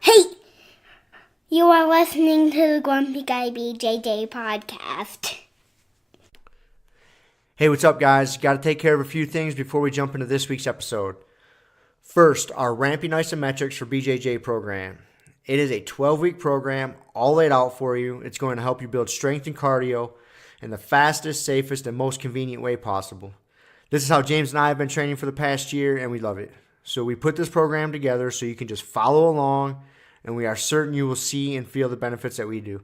Hey! You are listening to the Grumpy Guy BJJ Podcast. Hey, what's up, guys? Got to take care of a few things before we jump into this week's episode. First, our Ramping Isometrics for BJJ program. It is a 12-week program, all laid out for you. It's going to help you build strength and cardio in the fastest, safest, and most convenient way possible. This is how James and I have been training for the past year, and we love it. So we put this program together so you can just follow along, and we are certain you will see and feel the benefits that we do.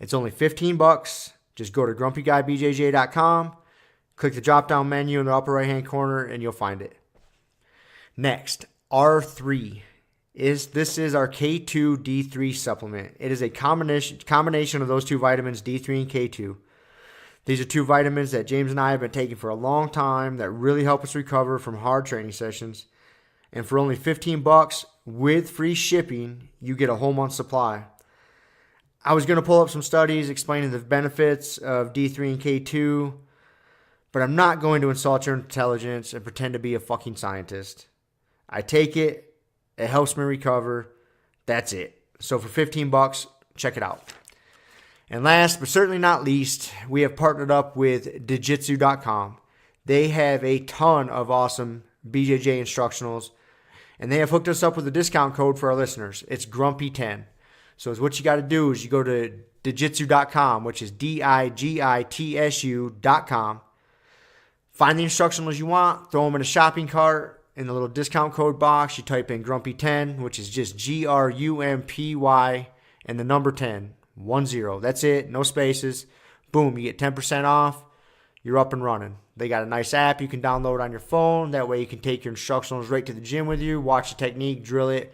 It's only $15. Just go to grumpyguybjj.com, click the drop-down menu in the upper right-hand corner, and you'll find it. Next, R3. This is our K2 D3 supplement. It is a combination of those two vitamins, D3 and K2. These are two vitamins that James and I have been taking for a long time that really help us recover from hard training sessions. And for only $15 with free shipping, you get a whole month supply. I was going to pull up some studies explaining the benefits of D3 and K2, but I'm not going to insult your intelligence and pretend to be a fucking scientist. I take it. It helps me recover. That's it. So for $15, check it out. And last but certainly not least, we have partnered up with Jiu-Jitsu.com. They have a ton of awesome BJJ instructionals, and they have hooked us up with a discount code for our listeners. It's Grumpy10. So what you got to do is you go to Jiu-Jitsu.com, which is DIGITSU.com. Find the instructionals you want, throw them in a shopping cart. In the little discount code box, you type in Grumpy10, which is just GRUMPY and the number 10, 10. That's it, no spaces. Boom, you get 10% off. You're up and running. They got a nice app you can download on your phone. That way you can take your instructionals right to the gym with you, watch the technique, drill it.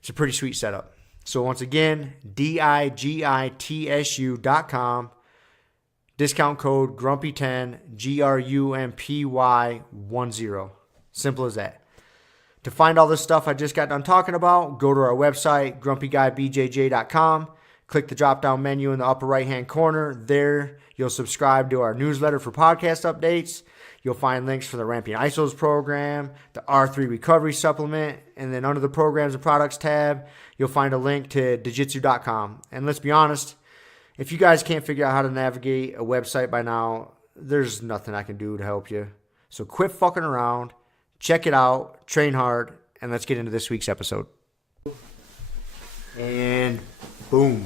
It's a pretty sweet setup. So once again, DIGITSU.com. Discount code Grumpy10, GRUMPY10. Simple as that. To find all this stuff I just got done talking about, go to our website, grumpyguybjj.com. Click the drop-down menu in the upper right-hand corner. There, you'll subscribe to our newsletter for podcast updates. You'll find links for the Ramping Isos program, the R3 Recovery Supplement, and then under the Programs and Products tab, you'll find a link to Jiu-Jitsu.com. And let's be honest, if you guys can't figure out how to navigate a website by now, there's nothing I can do to help you. So quit fucking around, check it out, train hard, and let's get into this week's episode. And boom.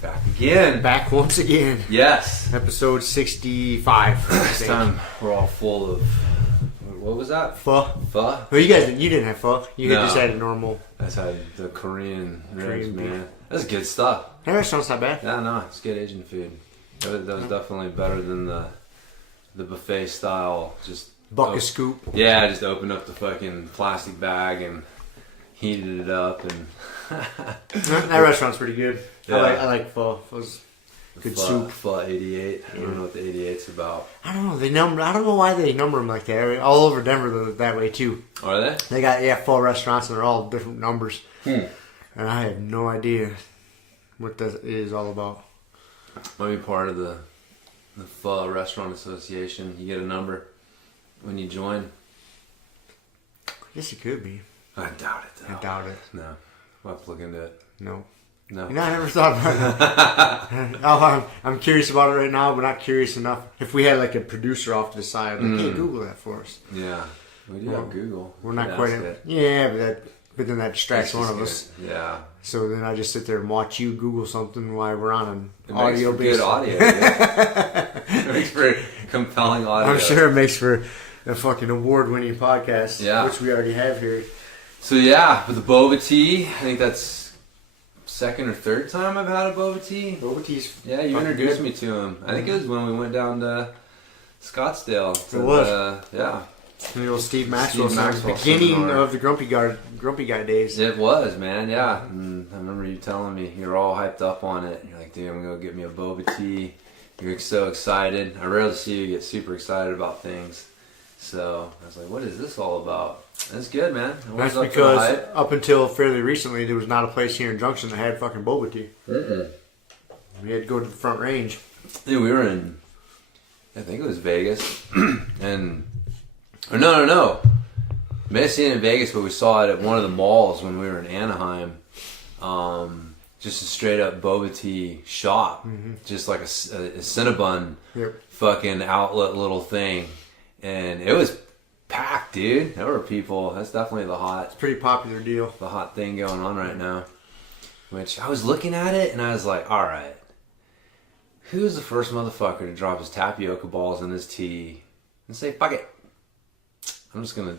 Back again. Back once again. Yes. Episode 65. This time we're all full of, what was that? Pho. Pho? Well, you didn't have pho. You No. just had a normal. I had the Korean ribs, Korean man. That's good stuff. That restaurant's not bad. Yeah, no, it's good Asian food. That was definitely better than the buffet style. Just Bucket scoop. Yeah, just opened up the fucking plastic bag and heated it up and That restaurant's pretty good. Yeah. I like pho. Pho's good soup. Pho 88. I don't know what the 88's about. I don't know. I don't know why they number them like that. All over Denver that way too. Are they? They got pho restaurants and they're all different numbers. And I have no idea what that is all about. Might be part of the Pho Restaurant Association. You get a number when you join. I guess it could be. I doubt it, though. I doubt it. No. We'll have to look into it. No. No. I never thought about it. I'm curious about it right now, but not curious enough. If we had like a producer off to the side, like, hey, Google that for us. Yeah. We do have Google. We're not Could quite ask in. it. Yeah, but then that distracts That's one of just us. good. Yeah. So then I just sit there and watch you Google something while we're on an It audio makes for based. good audio. Yeah. It makes for compelling audio. I'm sure it makes for a fucking award-winning podcast, which we already have here. So yeah, with the Boba Tea, I think that's second or third time I've had a Boba Tea. Boba Tea's you introduced me to him. I think it was when we went down to Scottsdale. It was. Yeah. And the old Steve Maxwell Steve song, Maxwell beginning seminar. of the Grumpy Guy days. It was, man, yeah. And I remember you telling me you were all hyped up on it. You're like, dude, I'm going to go get me a Boba Tea. You're so excited. I rarely see you get super excited about things. So I was like, what is this all about? That's good, man. That's because up until fairly recently, there was not a place here in Junction that had fucking Boba Tea. We had to go to the Front Range. Dude, we were in, I think it was Vegas. No. May have seen it in Vegas, but we saw it at one of the malls when we were in Anaheim. just a straight up Boba Tea shop, just like a Cinnabon fucking outlet little thing, and it was packed, dude. There were people. That's definitely It's a pretty popular deal. The hot thing going on right now. Which I was looking at it and I was like, all right, who's the first motherfucker to drop his tapioca balls in his tea and say, fuck it, I'm just gonna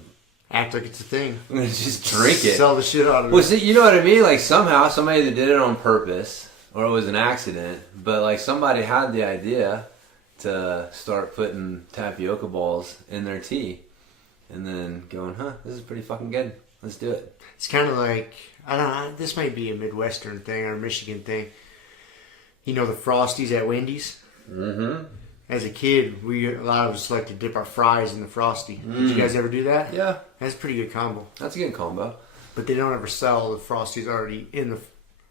act like it's a thing. I'm gonna just drink it. Sell the shit out of it. Well, see, you know what I mean? Like somehow somebody either did it on purpose or it was an accident, but like somebody had the idea to start putting tapioca balls in their tea and then going, this is pretty fucking good. Let's do it. It's kind of like, I don't know, this might be a Midwestern thing or a Michigan thing. You know the Frosties at Wendy's? Mm-hmm. As a kid, a lot of us like to dip our fries in the Frosty. Did you guys ever do that? Yeah. That's a pretty good combo. That's a good combo. But they don't ever sell the Frosties already in the...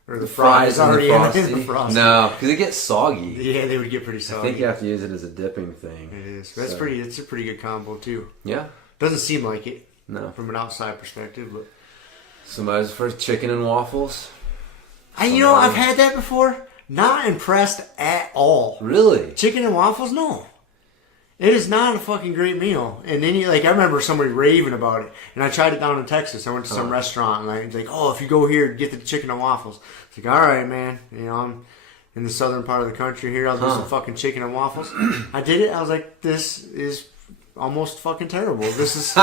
Or the fries already in the Frosty. No, because it gets soggy. Yeah, they would get pretty soggy. I think you have to use it as a dipping thing. It is. It's a pretty good combo, too. Yeah. Doesn't seem like it. No. From an outside perspective, but... Somebody's first chicken and waffles. I've had that before. Not impressed at all. Really? Chicken and waffles? No. It is not a fucking great meal. And then I remember somebody raving about it. And I tried it down in Texas. I went to some restaurant and it's like, if you go here, get the chicken and waffles. It's like, all right, man. I'm in the southern part of the country here. I'll do some fucking chicken and waffles. I did it. I was like, this is almost fucking terrible. This is...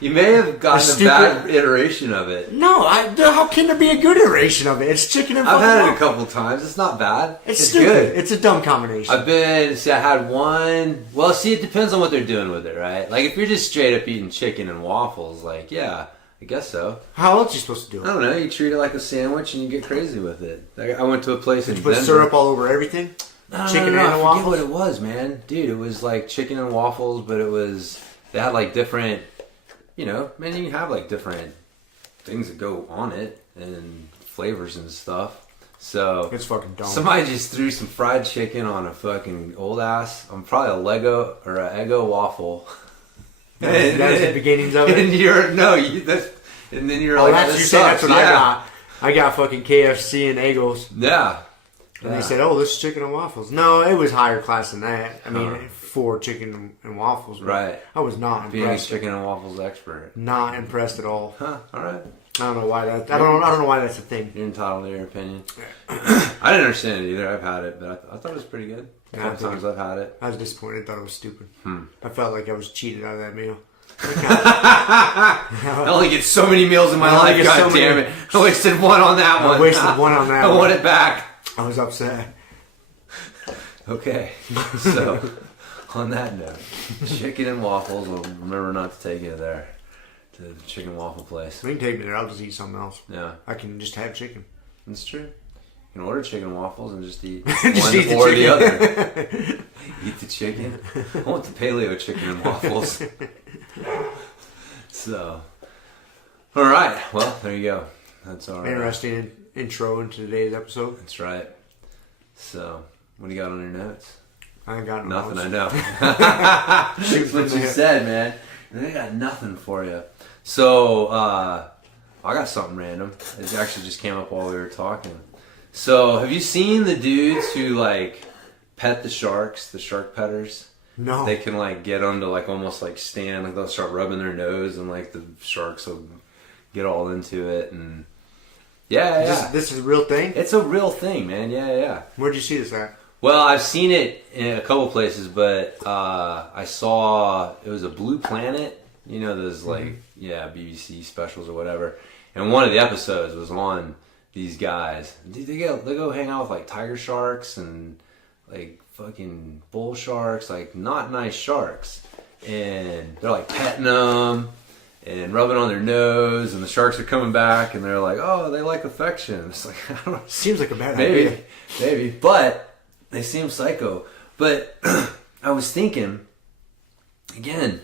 You may have gotten a bad iteration of it. No, how can there be a good iteration of it? It's chicken and fucking I've had it waffles. a couple times. It's not bad. It's stupid. Good. It's a dumb combination. I had one... Well, see, it depends on what they're doing with it, right? Like, if you're just straight up eating chicken and waffles, like, yeah, I guess so. How else are you supposed to do it? I don't know. You treat it like a sandwich and you get crazy with it. Like, I went to a place in Denver. Did you put syrup all over everything? Chicken and waffles? I forget what it was, man. Dude, it was like chicken and waffles, but it was... They had like different, you can have like different things that go on it and flavors and stuff. So it's fucking dumb. Somebody just threw some fried chicken on a fucking old ass, on probably a Lego or a Eggo waffle. That's the beginnings of it. And then you're like, that's what I got. I got fucking KFC and Eggos. Yeah. And they said, this is chicken and waffles. No, it was higher class than that. I mean, for chicken and waffles. Right. I was not impressed. Being a chicken and waffles expert. Not impressed at all. All right. I don't know why that. I don't know why that's a thing. You're entitled to your opinion. I didn't understand it either. I've had it, but I thought it was pretty good. A couple times I've had it. I was disappointed. I thought it was stupid. I felt like I was cheated out of that meal. I only get so many meals in my life. God damn it! I wasted one on that one. I wasted one on that one. I want it back. I was upset. Okay, so on that note, chicken and waffles. We'll remember not to take you there to the chicken waffle place. You can take me there. I'll just eat something else. Yeah, I can just have chicken. That's true. You can order chicken and waffles and just eat just one eat or the other. Eat the chicken. I want the paleo chicken and waffles. So, all right. Well, there you go. That's our interesting intro into today's episode. That's right. So, what do you got on your notes? I ain't got nothing. Notes. I know. That's what you said, man. They got nothing for you. So, I got something random. It actually just came up while we were talking. So, have you seen the dudes who like pet the sharks, the shark petters? No. They can like get them to like almost like stand, like they'll start rubbing their nose and like the sharks will get all into it and This is a real thing? It's a real thing, man. Yeah. Where'd you see this at? Well, I've seen it in a couple places, but I saw it was a Blue Planet. You know those like BBC specials or whatever. And one of the episodes was on these guys. Dude, they go hang out with like tiger sharks and like fucking bull sharks, like not nice sharks, and they're like petting them and rubbing on their nose, and the sharks are coming back, and they're like, oh, they like affection. It's like, I don't know. Seems like a bad idea. Maybe, but they seem psycho. But I was thinking, again,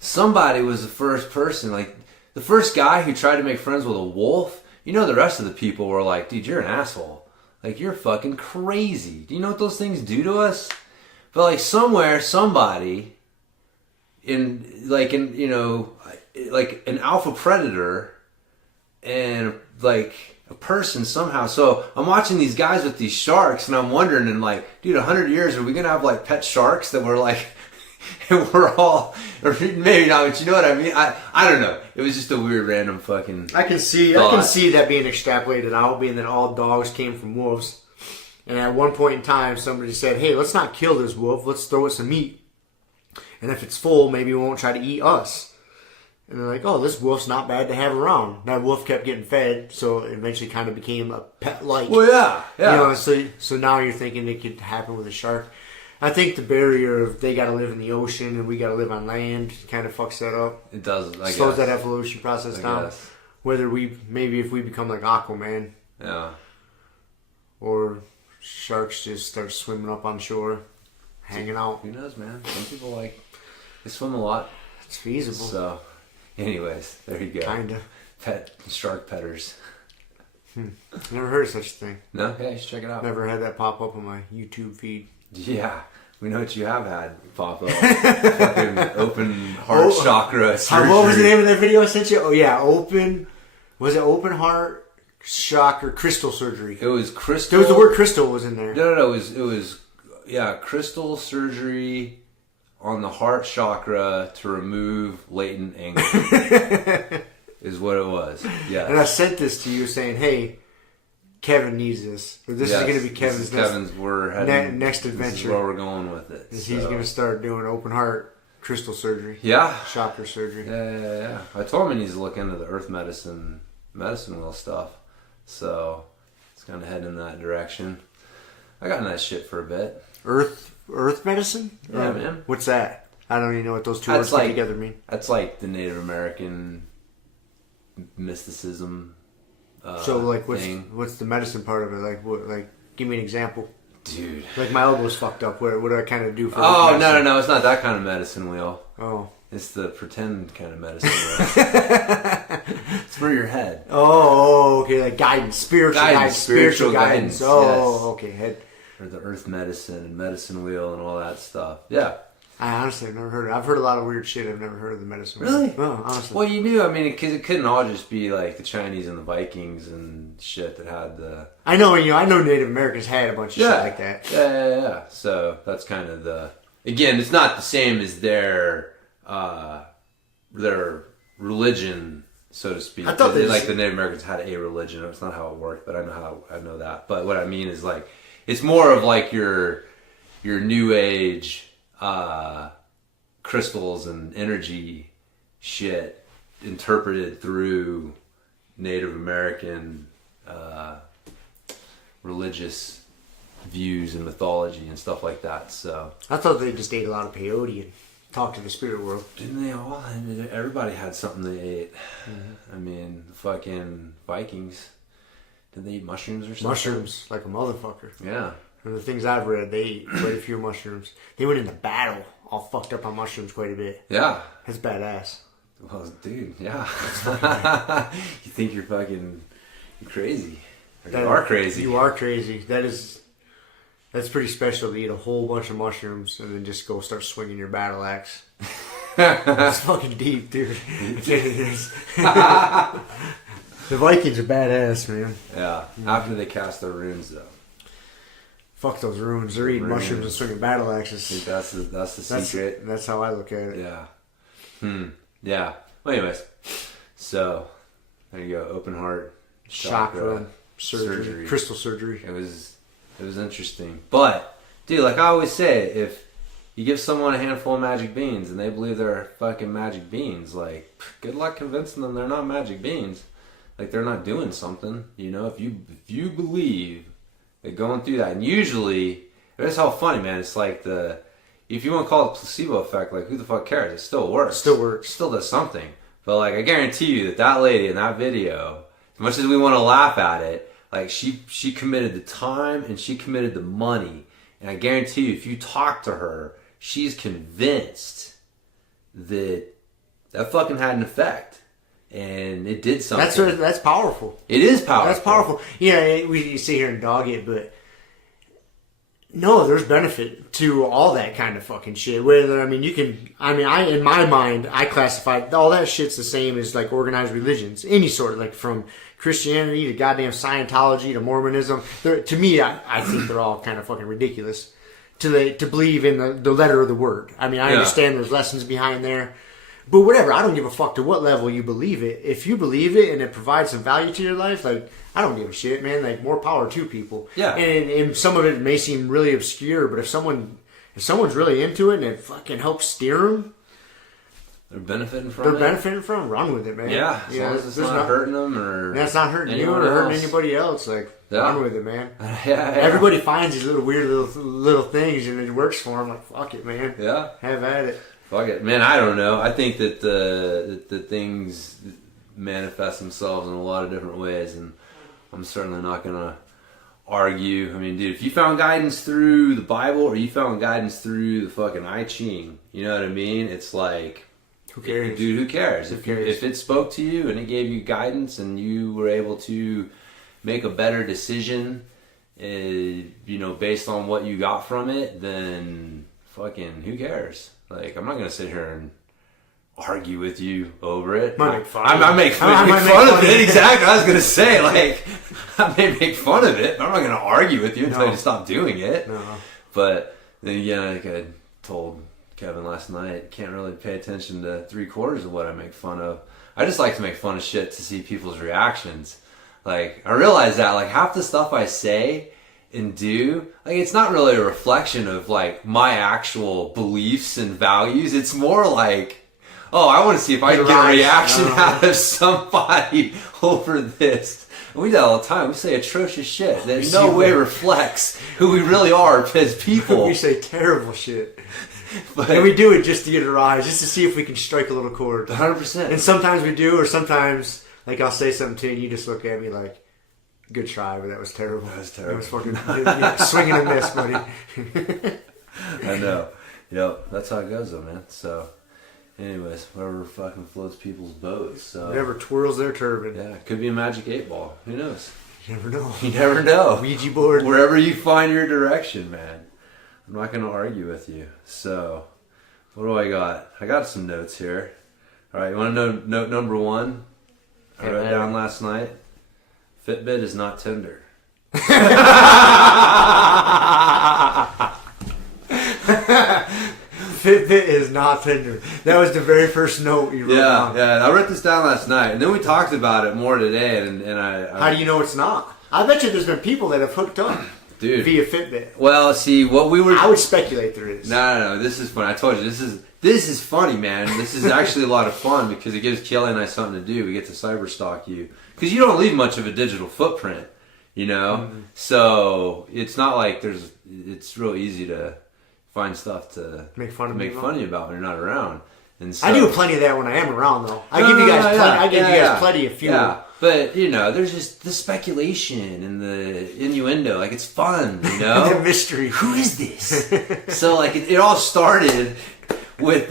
somebody was the first person, like the first guy who tried to make friends with a wolf. You know, the rest of the people were like, dude, you're an asshole. Like, you're fucking crazy. Do you know what those things do to us? But like somewhere, somebody like an alpha predator and like a person somehow. So I'm watching these guys with these sharks, and I'm wondering, and like, dude, 100 years, are we gonna have like pet sharks that we're like, and we're all, or maybe not, but you know what I mean? I don't know. It was just a weird, random fucking. I can see that being extrapolated out, being that all dogs came from wolves. And at one point in time, somebody said, "Hey, let's not kill this wolf. Let's throw it some meat. And if it's full, maybe it won't try to eat us." And they're like, "Oh, this wolf's not bad to have around." That wolf kept getting fed, so it eventually kind of became a pet-like. Well, yeah. You know, so now you're thinking it could happen with a shark. I think the barrier of they got to live in the ocean and we got to live on land kind of fucks that up. It does. Slows that evolution process down. Whether if we become like Aquaman. Yeah. Or sharks just start swimming up on shore, hanging out. Who knows, man? Some people they swim a lot. It's feasible. So, anyways, there you go. Kinda. Shark petters. Never heard of such a thing. No? Yeah, you should check it out. Never had that pop up on my YouTube feed. Yeah. We know what you have had pop up. Fucking open heart chakra surgery. What was the name of that video I sent you? Oh, yeah. Open heart chakra crystal surgery. It was crystal. There was the word crystal was in there. No. It was crystal surgery on the heart chakra to remove latent anger. Is what it was. Yeah. And I sent this to you saying, "Hey, Kevin needs this. Or this is going to be Kevin's next adventure. This is where we're going with it. He's going to start doing open heart crystal surgery. Yeah. Chakra surgery. Yeah. I told him he needs to look into the earth medicine wheel stuff. So it's kind of heading in that direction. I got in that shit for a bit. Earth medicine? Yeah, man. What's that? I don't even know what those two words together mean. That's like the Native American mysticism. So like, what's the medicine part of it? Like, what? Like, give me an example. Dude. Like my elbow's fucked up. What do I kind of do for? Oh no! It's not that kind of medicine wheel. Oh. It's the pretend kind of medicine wheel. It's for your head. Oh, okay. Like guidance, spiritual guidance. Oh, yes. Okay. Head. Or the earth medicine and medicine wheel and all that stuff. Yeah. I honestly have never heard of it. I've heard a lot of weird shit. I've never heard of the medicine wheel. Really? No, honestly. Well, you knew. I mean, because it couldn't all just be like the Chinese and the Vikings and shit that had the. I know Native Americans had a bunch of shit like that. Yeah. So that's kind of the. Again, it's not the same as their religion, so to speak. I thought the Native Americans had a religion. It's not how it worked, but I know that. But what I mean is like it's more of like your new age crystals and energy shit interpreted through Native American religious views and mythology and stuff like that. So I thought they just ate a lot of peyote and talked to the spirit world. Didn't they all? I mean, everybody had something they ate. Mm-hmm. I mean, the fucking Vikings. Did they eat mushrooms or something? Mushrooms, like a motherfucker. Yeah. From the things I've read, they ate quite a few mushrooms. They went into battle all fucked up on mushrooms quite a bit. Yeah. That's badass. Well, dude, yeah. You think you're crazy. Or you are crazy. You are crazy. That's pretty special to eat a whole bunch of mushrooms and then just go start swinging your battle axe. It's fucking deep, dude. It is. The Vikings are badass, man. Yeah. After they cast their runes, though. Fuck those runes. They're eating mushrooms and swinging battle axes. Dude, that's the secret. That's how I look at it. Yeah. Yeah. Well, anyways. So, there you go. Open heart. Chakra surgery. Crystal surgery. It was interesting. But, dude, like I always say, if you give someone a handful of magic beans and they believe they're fucking magic beans, like, good luck convincing them they're not magic beans. Like, they're not doing something. You know, if you believe that going through that, and usually, that's how funny, man. It's like if you want to call it placebo effect, like, who the fuck cares? It still works. It still does something. But, like, I guarantee you that lady in that video, as much as we want to laugh at it, like, she committed the time and she committed the money. And I guarantee you, if you talk to her, she's convinced that fucking had an effect. And it did something. That's powerful. It is powerful. That's powerful. Yeah, we sit here and dog it, but no, there's benefit to all that kind of fucking shit. Whether, in my mind, I classified all that shit's the same as like organized religions. Any sort of, like, from Christianity to goddamn Scientology to Mormonism. To me, I think they're all kind of fucking ridiculous to believe in the letter of the word. I mean, I understand there's lessons behind there. But whatever, I don't give a fuck to what level you believe it. If you believe it and it provides some value to your life, like, I don't give a shit, man. Like, more power to people. Yeah. And some of it may seem really obscure, but if someone's really into it and it fucking helps steer them, they're benefiting from run with it, man. Yeah, as long as it's not hurting them or that's not hurting you or hurting anybody else. Like, run with it, man. Everybody finds these little weird little things and it works for them. Like, fuck it, man. Yeah. Have at it. Fuck it, man. I don't know. I think that the things manifest themselves in a lot of different ways, and I'm certainly not gonna argue. I mean, dude, if you found guidance through the Bible or you found guidance through the fucking I Ching, you know what I mean? It's like, who cares, dude? Who cares? If it spoke to you and it gave you guidance and you were able to make a better decision, based on what you got from it, then fucking who cares? Like, I'm not gonna sit here and argue with you over it. I make fun of it. Exactly. I was gonna say, like, I may make fun of it, but I'm not gonna argue with you until you stop doing it. No. But then again, like I told Kevin last night, can't really pay attention to 3/4 of what I make fun of. I just like to make fun of shit to see people's reactions. Like, I realize that, like, half the stuff I say and do, like, it's not really a reflection of, like, my actual beliefs and values. It's more like, oh, I want to see if I can get a reaction out of somebody over this. And we do that all the time. We say atrocious shit that in no way reflects who we really are as people. We say terrible shit. And we do it just to get a rise, just to see if we can strike a little chord. 100%. And sometimes we do, or sometimes, like, I'll say something to you and you just look at me like, good try, but that was terrible. That was terrible. It was fucking swinging and miss, buddy. I know. Yep, that's how it goes, though, man. So, anyways, whatever fucking floats people's boats. So whatever twirls their turban. Yeah, it could be a magic 8-ball. Who knows? You never know. You never know. Ouija board. Wherever you find your direction, man. I'm not going to argue with you. So, what do I got? I got some notes here. All right, you want to know note number 1? I wrote down last night. Fitbit is not Tinder. Fitbit is not Tinder. That was the very first note you wrote down. Yeah, I wrote this down last night, and then we talked about it more today. And I how do you know it's not? I bet you there's been people that have hooked up, dude, via Fitbit. Well, see, what we were. I would speculate there is. No. This is funny. I told you this is funny, man. This is actually a lot of fun because it gives Kelly and I something to do. We get to cyber stalk you because you don't leave much of a digital footprint, you know. Mm-hmm. So it's not like it's real easy to find stuff to make fun of you about when you're not around. And so, I do plenty of that when I am around, though. I give you guys plenty of fuel. Yeah. But, there's just the speculation and the innuendo. Like, it's fun, you know? The mystery. Who is this? So, like, it all started with,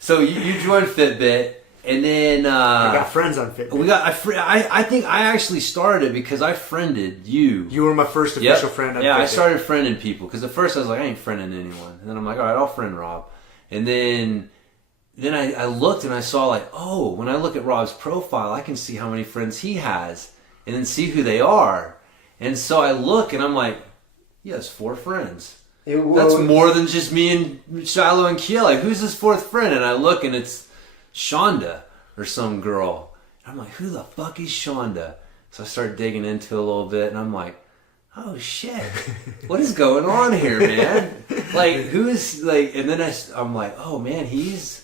so you joined Fitbit, and then... I got friends on Fitbit. I think I actually started because I friended you. You were my first official friend on Fitbit. Yeah, I started friending people. Because at first I was like, I ain't friending anyone. And then I'm like, all right, I'll friend Rob. And then I looked and I saw, like, oh, when I look at Rob's profile, I can see how many friends he has and then see who they are. And so I look and I'm like, he has 4 friends. That's more than just me and Shiloh and Kiel. Like, who's his 4th friend? And I look and it's Shonda or some girl. And I'm like, who the fuck is Shonda? So I started digging into it a little bit and I'm like, oh shit, what is going on here, man? Like, who is, like, and then I'm like, oh man, he's...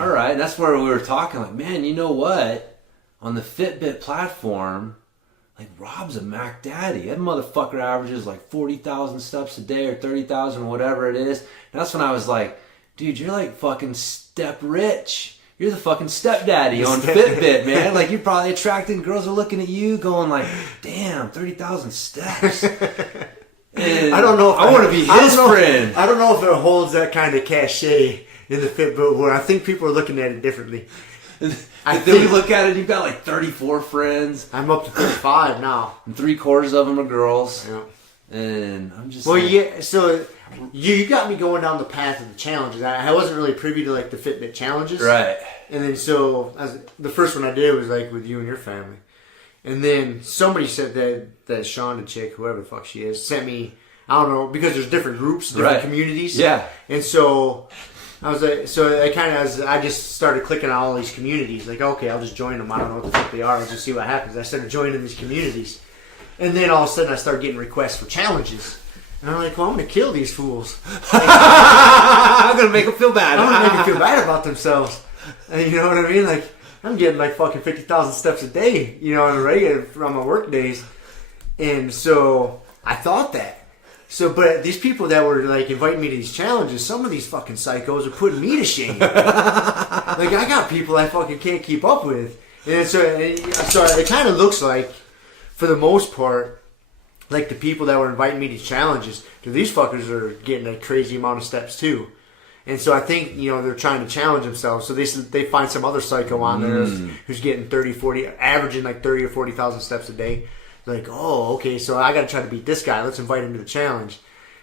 All right, that's where we were talking. Like, man, you know what? On the Fitbit platform, like, Rob's a Mac Daddy. That motherfucker averages like 40,000 steps a day or 30,000 or whatever it is. And that's when I was like, dude, you're like fucking step rich. You're the fucking stepdaddy on Fitbit, man. Like, you're probably attracting girls are looking at you going like, damn, 30,000 steps. And I don't know if I want to be his friend. I don't know if it holds that kind of cachet in the Fitbit world. I think people are looking at it differently. Then we look at it, you've got like 34 friends. I'm up to 35 now. And 3/4 of them are girls. Yeah. And I'm just so you got me going down the path of the challenges. I wasn't really privy to like the Fitbit challenges. Right. And then the first one I did was like with you and your family. And then somebody said that Shonda chick, whoever the fuck she is, sent me, I don't know, because there's different groups, different communities. Yeah. And so I was like, I just started clicking on all these communities. Like, okay, I'll just join them. I don't know what the fuck they are. I'll just see what happens. I started joining these communities. And then all of a sudden I started getting requests for challenges. And I'm like, well, I'm going to kill these fools. I'm going to make them feel bad. I'm going to make them feel bad about themselves. And you know what I mean? Like, I'm getting like fucking 50,000 steps a day, you know, on a regular from my work days. And so I thought that. So, but these people that were like inviting me to these challenges, some of these fucking psychos are putting me to shame. Like, I got people I fucking can't keep up with. And so it kind of looks like, for the most part, like the people that were inviting me to challenges, these fuckers are getting a crazy amount of steps too. And so I think, you know, they're trying to challenge themselves. So they find some other psycho on there who's getting 30, 40, averaging like 30 or 40,000 steps a day. They're like, oh, okay, so I got to try to beat this guy. Let's invite him to the challenge.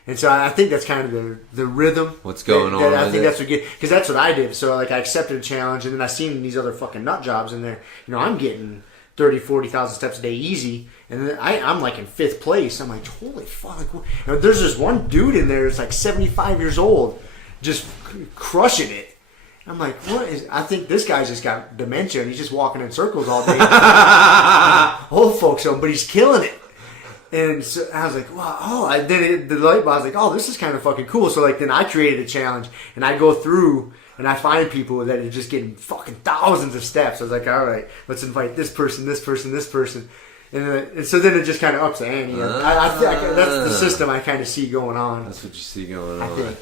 And so I think that's kind of the rhythm. What's going on? I think that's what because that's what I did. So like I accepted a challenge, and then I seen these other fucking nut jobs in there. You know, I'm getting 30, 40,000 steps a day easy. And then I'm like in 5th place. I'm like, holy fuck. Like, you know, there's this one dude in there that's like 75 years old, just crushing it. I'm like, what is... I think this guy's just got dementia and he's just walking in circles all day. Old folks home, but he's killing it. And so I was like, wow. Then the light bulb, I was like, oh, this is kind of fucking cool. So like then I created a challenge and I go through and I find people that are just getting fucking thousands of steps. I was like, all right, let's invite this person, this person, this person. And so then it just kind of ups the ante. I think that's the system I kind of see going on. That's what you see going on. I think.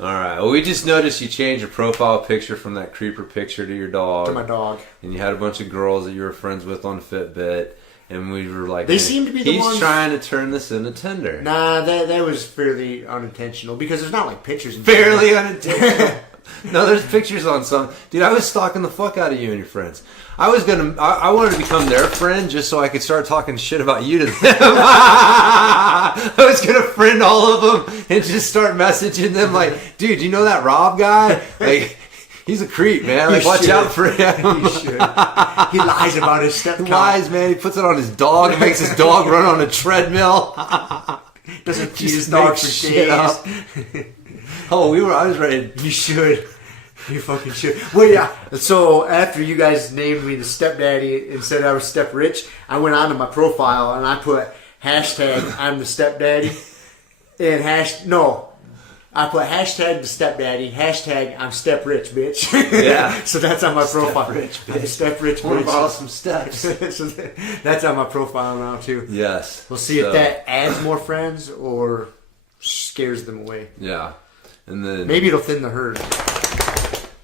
All right. Well, we just noticed you changed your profile picture from that creeper picture to your dog. To my dog. And you had a bunch of girls that you were friends with on Fitbit. And we were like, they seem to be the ones... He's trying to turn this into Tinder. Nah, that was fairly unintentional. Because there's not like pictures. Fairly unintentional. No, there's pictures on some. Dude, I was stalking the fuck out of you and your friends. I wanted to become their friend just so I could start talking shit about you to them. I was going to friend all of them and just start messaging them like, dude, you know that Rob guy? Like, he's a creep, man. Like, watch out for him. He should. He lies about his step count. He lies, man. He puts it on his dog and makes his dog run on a treadmill. Doesn't feed his dog for days. Oh, I was ready. You should. You fucking should. Well, yeah. So after you guys named me the stepdaddy and said I was step rich, I went onto my profile and I put hashtag I'm the stepdaddy and I put hashtag the stepdaddy, hashtag I'm step rich, bitch. Yeah. So that's on my profile. Step rich, bitch. I'm step rich, bitch. Want to borrow some steps. So that's on my profile now too. Yes. We'll see if that adds more friends or scares them away. Yeah. And then maybe it'll thin the herd.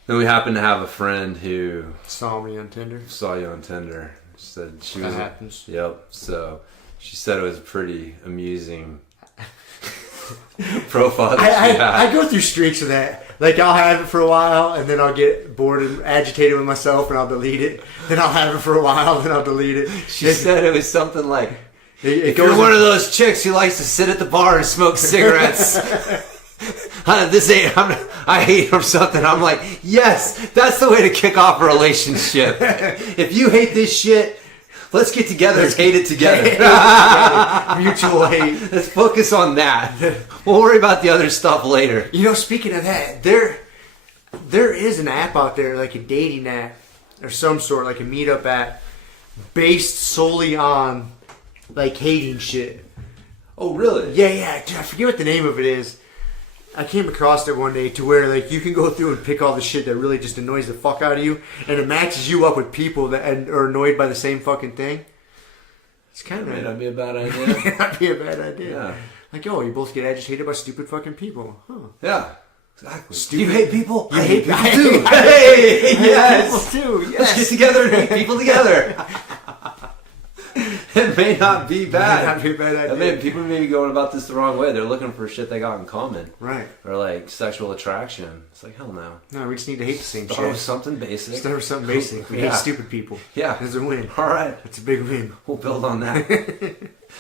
Then we happen to have a friend who saw me on Tinder. Saw you on Tinder. Said she was. That happens. Yep. So she said it was a pretty amusing profile. I go through streaks of that. Like I'll have it for a while, and then I'll get bored and agitated with myself, and I'll delete it. Then I'll have it for a while, then I'll delete it. She said it was something like, "If you're one of those chicks who likes to sit at the bar and smoke cigarettes." I hate or something. I'm like, yes, that's the way to kick off a relationship. If you hate this shit, let's get together and hate it together. Mutual hate. Let's focus on that. We'll worry about the other stuff later. You know, speaking of that, there is an app out there, like a dating app or some sort, like a meetup app, based solely on like hating shit. Oh, really? Yeah. Dude, I forget what the name of it is. I came across it one day to where like you can go through and pick all the shit that really just annoys the fuck out of you, and it matches you up with people that are annoyed by the same fucking thing. It's kind of may not be a bad idea. May not be a bad idea. Yeah. Like, oh, you both get agitated by stupid fucking people. Huh. Yeah. Exactly. Stupid. You hate people? I hate people too. Hey, yes. People too. Yes. Let's get together and hate people together. It may not be bad. It may not be a bad idea. People may be going about this the wrong way. They're looking for shit they got in common. Right. Or like sexual attraction. It's like, hell no. No, we just need to hate the same shit. Start with something basic. Start with something basic. We hate stupid people. Yeah. It's a win. All right. It's a big win. We'll build on that.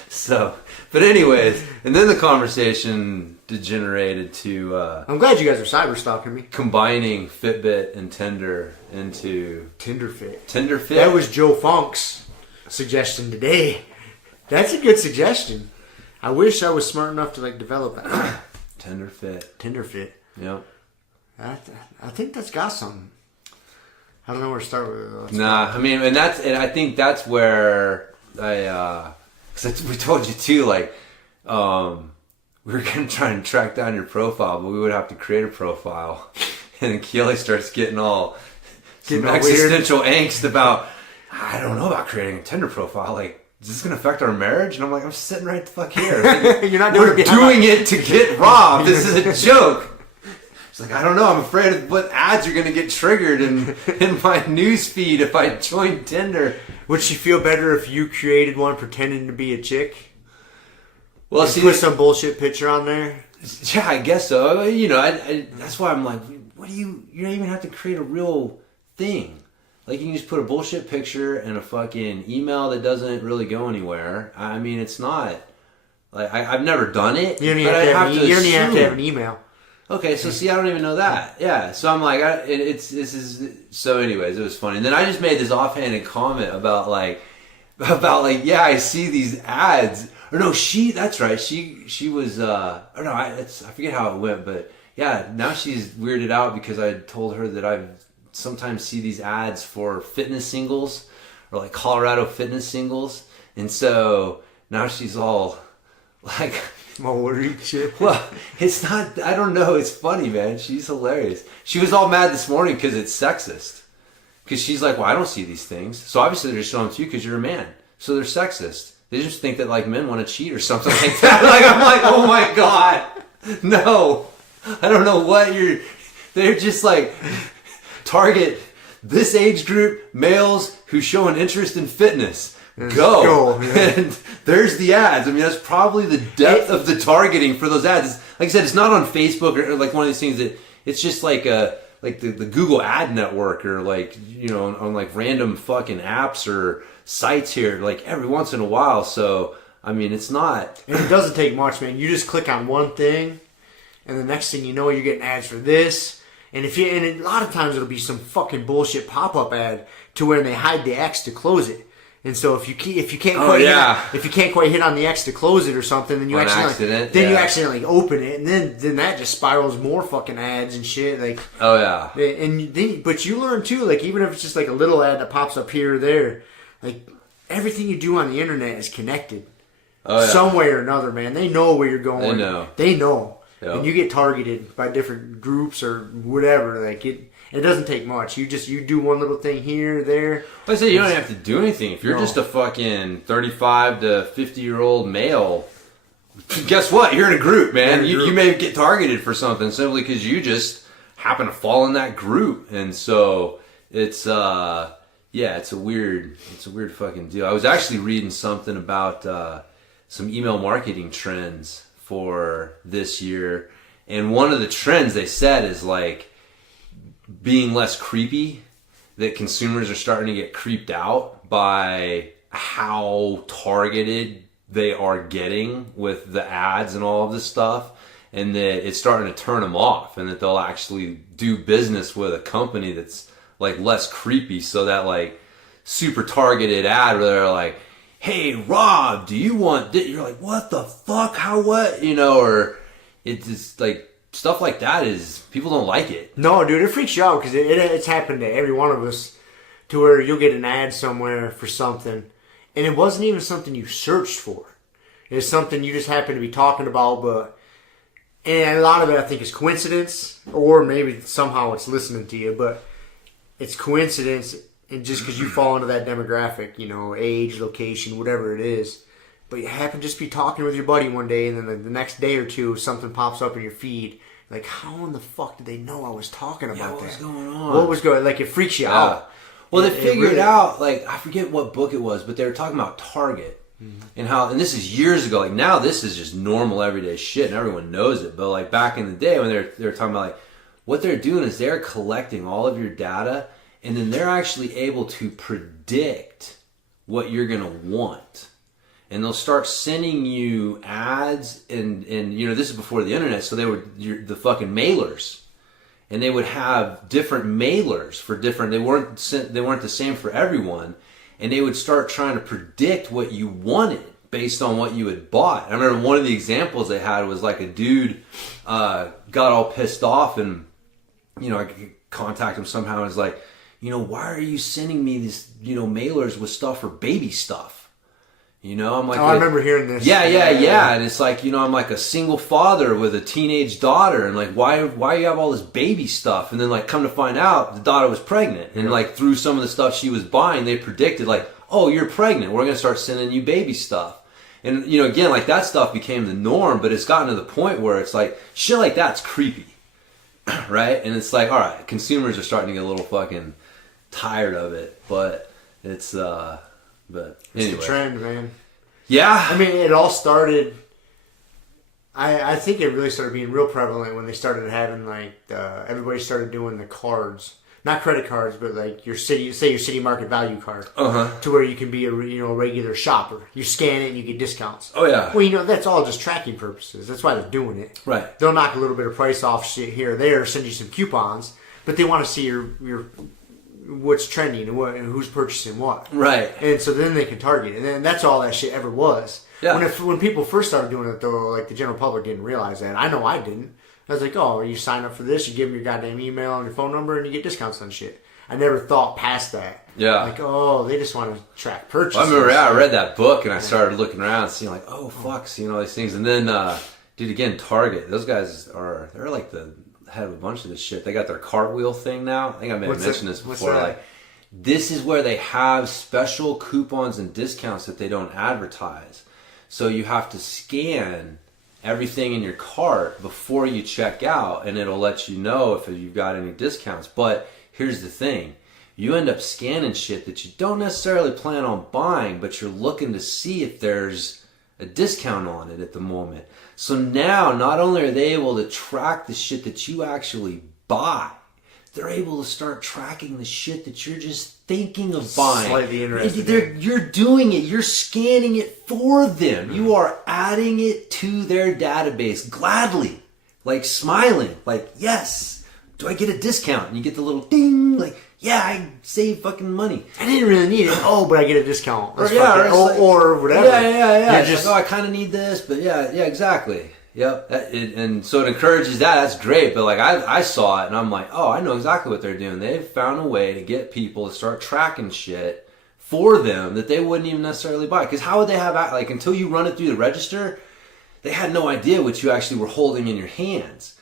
So, but anyways, and then the conversation degenerated to... I'm glad you guys are cyber stalking me. Combining Fitbit and Tinder into... Tinderfit. Tinderfit? That was Joe Funk's suggestion today. That's a good suggestion. I wish I was smart enough to like develop that. Tinder Fit. Yep. I think that's got something. I don't know where to start with it. Nah, I mean, and I think that's where because we told you too, like, we were gonna try and track down your profile, but we would have to create a profile, and then Keely starts getting all existential angst about, I don't know about creating a Tinder profile, like, is this gonna affect our marriage? And I'm like, I'm sitting right the fuck here. Like, You're not we're doing it to get robbed. This is a joke. It's like, I don't know. I'm afraid of what ads are going to get triggered in my news feed if I join Tinder. Would she feel better if you created one pretending to be a chick? Well, see, put some bullshit picture on there. Yeah, I guess so. You know, that's why I'm like, what do you don't even have to create a real thing. Like, you can just put a bullshit picture and a fucking email that doesn't really go anywhere. I mean, it's not like I've never done it. You don't even have to have an email. Okay, so see, I don't even know that. Yeah, so I'm like, so anyways, it was funny. And then I just made this offhanded comment about like, yeah, I see these ads. Or no, that's right. She was, or no, I forget how it went, but yeah, now she's weirded out because I told her that I sometimes see these ads for fitness singles or like Colorado fitness singles. And so now she's all like, worried shit. Well, it's not, I don't know. It's funny, man. She's hilarious. She was all mad this morning because it's sexist. Because she's like, well, I don't see these things. So obviously they're showing to you because you're a man. So they're sexist. They just think that like men want to cheat or something like that. Like, I'm like, oh my God. No. I don't know what they're just like, target this age group, males who show an interest in fitness. Go. And there's the ads. I mean, that's probably the depth of the targeting for those ads. Like I said, it's not on Facebook or like one of these things that it's just like the Google ad network or like, you know, on like random fucking apps or sites here, like every once in a while. So, I mean, it's not. And it doesn't take much, man. You just click on one thing and the next thing you know, you're getting ads for this. And a lot of times it'll be some fucking bullshit pop-up ad to where they hide the X to close it. And so if you can't quite hit on the X to close it or something, then you accidentally open it, and then that just spirals more fucking ads and shit. Like, oh yeah, but you learn too. Like, even if it's just like a little ad that pops up here or there, like everything you do on the internet is connected, some way or another. Man, they know where you're going. They know, yep. And you get targeted by different groups or whatever. Like It doesn't take much. You do one little thing here, there. I say you don't have to do anything. If you're just a fucking 35 to 50-year-old male, guess what? You're in a group, man. You may get targeted for something simply because you just happen to fall in that group. And so it's it's a weird fucking deal. I was actually reading something about some email marketing trends for this year, and one of the trends they said is like being less creepy, that consumers are starting to get creeped out by how targeted they are getting with the ads and all of this stuff, and that it's starting to turn them off, and that they'll actually do business with a company that's like less creepy. So that like super targeted ad where they're like, hey Rob, do you want this? You're like, what the fuck? How, what? You know, or it's just like, stuff like that is, people don't like it. No, dude, it freaks you out because it's happened to every one of us, to where you'll get an ad somewhere for something, and it wasn't even something you searched for. It's something you just happen to be talking about, and a lot of it I think is coincidence, or maybe somehow it's listening to you, but it's coincidence, and just because you fall into that demographic, you know, age, location, whatever it is. But you happen to just be talking with your buddy one day, and then the next day or two, something pops up in your feed. Like, how in the fuck did they know I was talking about that? What was going on? What was going on? Like, it freaks you out. Well, they figured out, like, I forget what book it was, but they were talking about Target. Mm-hmm. And how, and this is years ago, like, now this is just normal everyday shit, and everyone knows it. But, like, back in the day when they were talking about, like, what they're doing is they're collecting all of your data, and then they're actually able to predict what you're going to want. And they'll start sending you ads, and you know, this is before the internet, so they were the fucking mailers, and they would have different mailers for different. They weren't the same for everyone, and they would start trying to predict what you wanted based on what you had bought. I remember one of the examples they had was like a dude got all pissed off, and I could contact him somehow, and was like, why are you sending me these mailers with stuff for baby stuff? I'm like, I remember hearing this. Yeah. And it's like, I'm like a single father with a teenage daughter, and like, why you have all this baby stuff? And then like, come to find out, the daughter was pregnant, and like through some of the stuff she was buying, they predicted like, oh, you're pregnant, we're gonna start sending you baby stuff. And again, like that stuff became the norm, but it's gotten to the point where it's like shit like that's creepy, right? And it's like, all right, consumers are starting to get a little fucking tired of it, but it's But anyway. It's the trend, man. Yeah. I mean, it all started... I think it really started being real prevalent when they started having, like, everybody started doing the cards. Not credit cards, but, like, your city market value card. Uh-huh. To where you can be a regular shopper. You scan it and you get discounts. Oh, yeah. Well, that's all just tracking purposes. That's why they're doing it. Right. They'll knock a little bit of price off shit here or there, send you some coupons, but they want to see your what's trending and who's purchasing what. Right. And so then they can target. And then that's all that shit ever was. Yeah. When people first started doing it, though, like the general public didn't realize that. I know I didn't. I was like, oh, you sign up for this, you give them your goddamn email and your phone number, and you get discounts on shit. I never thought past that. Yeah. Like, oh, they just want to track purchases. Well, I remember, I read that book, and I started looking around and seeing like, oh, fuck, seeing all these things. And then, dude, again, Target, those guys they're like the head of a bunch of this shit. They got their cartwheel thing now. I think I may have mentioned this before. Like, this is where they have special coupons and discounts that they don't advertise. So you have to scan everything in your cart before you check out, and it'll let you know if you've got any discounts. But here's the thing. You end up scanning shit that you don't necessarily plan on buying, but you're looking to see if there's a discount on it at the moment. So now, not only are they able to track the shit that you actually buy, they're able to start tracking the shit that you're just thinking of buying. Slightly interested. You're doing it. You're scanning it for them. Mm-hmm. You are adding it to their database gladly, like smiling, like, yes, do I get a discount? And you get the little ding, like, yeah, I save fucking money. I didn't really need it. Oh, but I get a discount. Or whatever. Yeah. You're just, like, oh, I kind of need this, but yeah, exactly. Yep. And so it encourages that. That's great. But like I saw it and I'm like, oh, I know exactly what they're doing. They've found a way to get people to start tracking shit for them that they wouldn't even necessarily buy. Because how would they have, like, until you run it through the register, they had no idea what you actually were holding in your hands.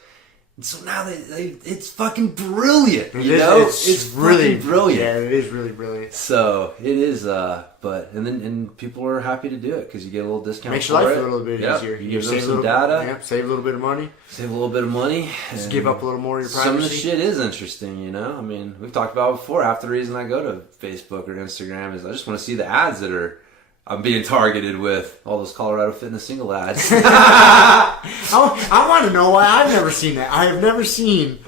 And so now it's fucking brilliant. It's really brilliant. Yeah, it is really brilliant. So it is, and people are happy to do it because you get a little discount. Makes your life a little bit easier. You give them some data. Yep, save a little bit of money. Just give up a little more of your privacy. Some of the shit is interesting, I mean, we've talked about it before. Half the reason I go to Facebook or Instagram is I just want to see the ads that I'm being targeted with, all those Colorado Fitness single ads. I want to know why I've never seen that. I have never seen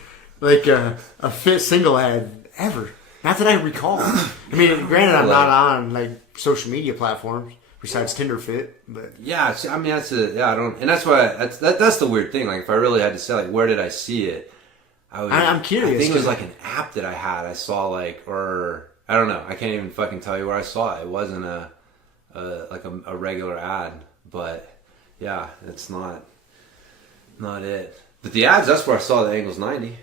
like a fit single ad ever. Not that I recall. I mean, granted, I'm not on like social media platforms besides Tinder Fit, but yeah, I mean I don't, and that's why that's the weird thing. Like, if I really had to say, like, where did I see it? I'm curious. I think it was like an app that I had. I saw, like, or I don't know. I can't even fucking tell you where I saw it. It wasn't a regular ad, but yeah, it's not it. But the ads, that's where I saw the Angles 90.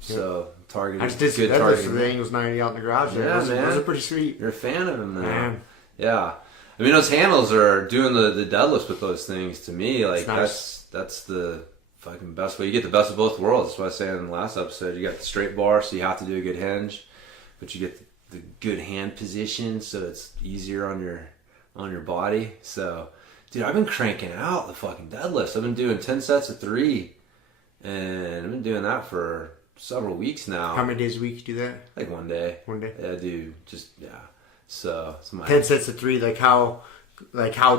So targeted. I just did some deadlifts for the Angles 90 out in the garage. Yeah, man. Those are pretty sweet. You're a fan of them, though. Man. Yeah. I mean, those handles are doing the deadlifts with those things. To me, like, nice. that's the fucking best way. You get the best of both worlds. That's what I said in the last episode. You got the straight bar, so you have to do a good hinge, but you get the good hand position, so it's easier on your body. So, dude, I've been cranking out the fucking deadlifts. I've been doing 10 sets of 3, and I've been doing that for several weeks now. How many days a week you do that? Like one day. Yeah, dude. So it's 10 sets of 3. Like how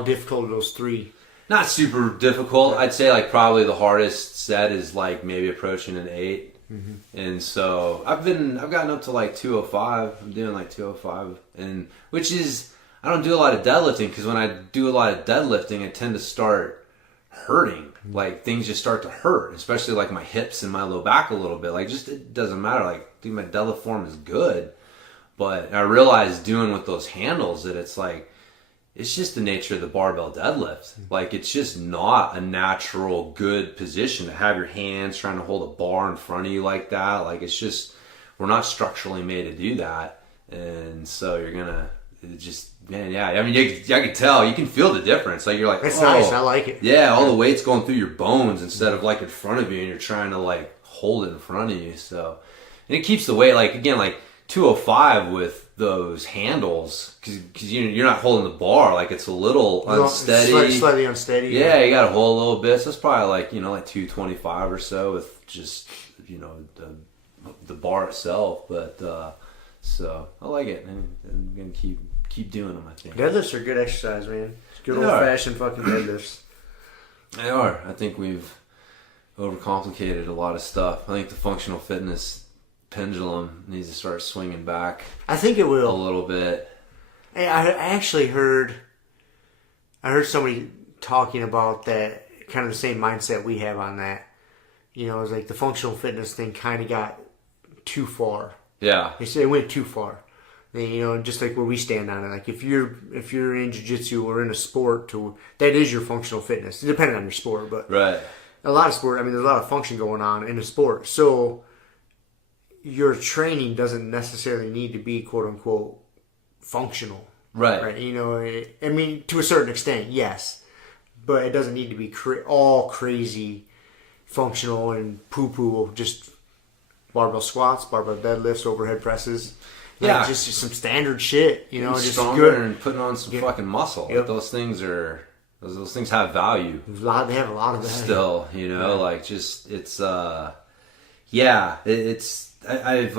difficult are those 3? Not super difficult. I'd say like probably the hardest set is like maybe approaching an 8. Mm-hmm. And so I've gotten up to like 205. I'm doing like 205, and which is, I don't do a lot of deadlifting, because when I do a lot of deadlifting, I tend to start hurting. Like, things just start to hurt, especially like my hips and my low back a little bit. Like, just, it doesn't matter. Like, dude, my deadlift form is good, But I realized doing with those handles that it's like, it's just the nature of the barbell deadlift. Like, it's just not a natural good position to have your hands trying to hold a bar in front of you like that. Like, it's just, we're not structurally made to do that. And so you're gonna just, man, yeah. I mean, I can tell, you can feel the difference. Like, you're like, it's nice. I like it. Yeah, all the weight's going through your bones instead of like in front of you, and you're trying to like hold it in front of you. So, and it keeps the weight, like, again, like 205 with those handles, because you're not holding the bar, like it's a little unsteady, slightly unsteady. Yeah, you got to hold a little bit. So it's probably like, like 225 or so with just the bar itself. But so I like it, and I'm gonna keep doing them. I think deadlifts are good exercise, man. It's good old fashioned fucking deadlifts. They are. I think we've overcomplicated a lot of stuff. I think the functional fitness pendulum needs to start swinging back. I think it will a little bit. Hey, I actually heard somebody talking about that, kind of the same mindset we have on that. It was like the functional fitness thing kind of got too far. Yeah, they said it went too far. And, just like where we stand on it. Like if you're in jiu-jitsu or in a sport, that is your functional fitness, depending on your sport. But right, a lot of sport. I mean, there's a lot of function going on in a sport, so your training doesn't necessarily need to be quote unquote functional. Right. I mean, to a certain extent, yes, but it doesn't need to be all crazy functional and poo-poo, just barbell squats, barbell deadlifts, overhead presses. Yeah. Just some standard shit, just stronger good. And putting on some fucking muscle. Yep. Like those things have value. They have a lot of value. Still, like just, it's, I've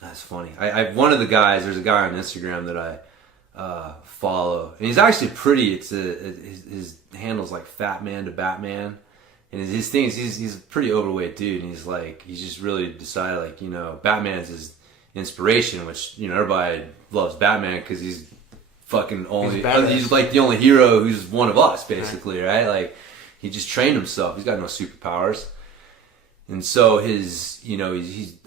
that's funny. One of the guys, there's a guy on Instagram that I follow, and he's actually pretty. His handle's like Fat Man to Batman, and his thing is he's a pretty overweight dude, and he's just really decided, like, Batman's his inspiration, which everybody loves Batman because he's fucking he's like the only hero who's one of us, basically, right? Like, he just trained himself. He's got no superpowers. And so he's like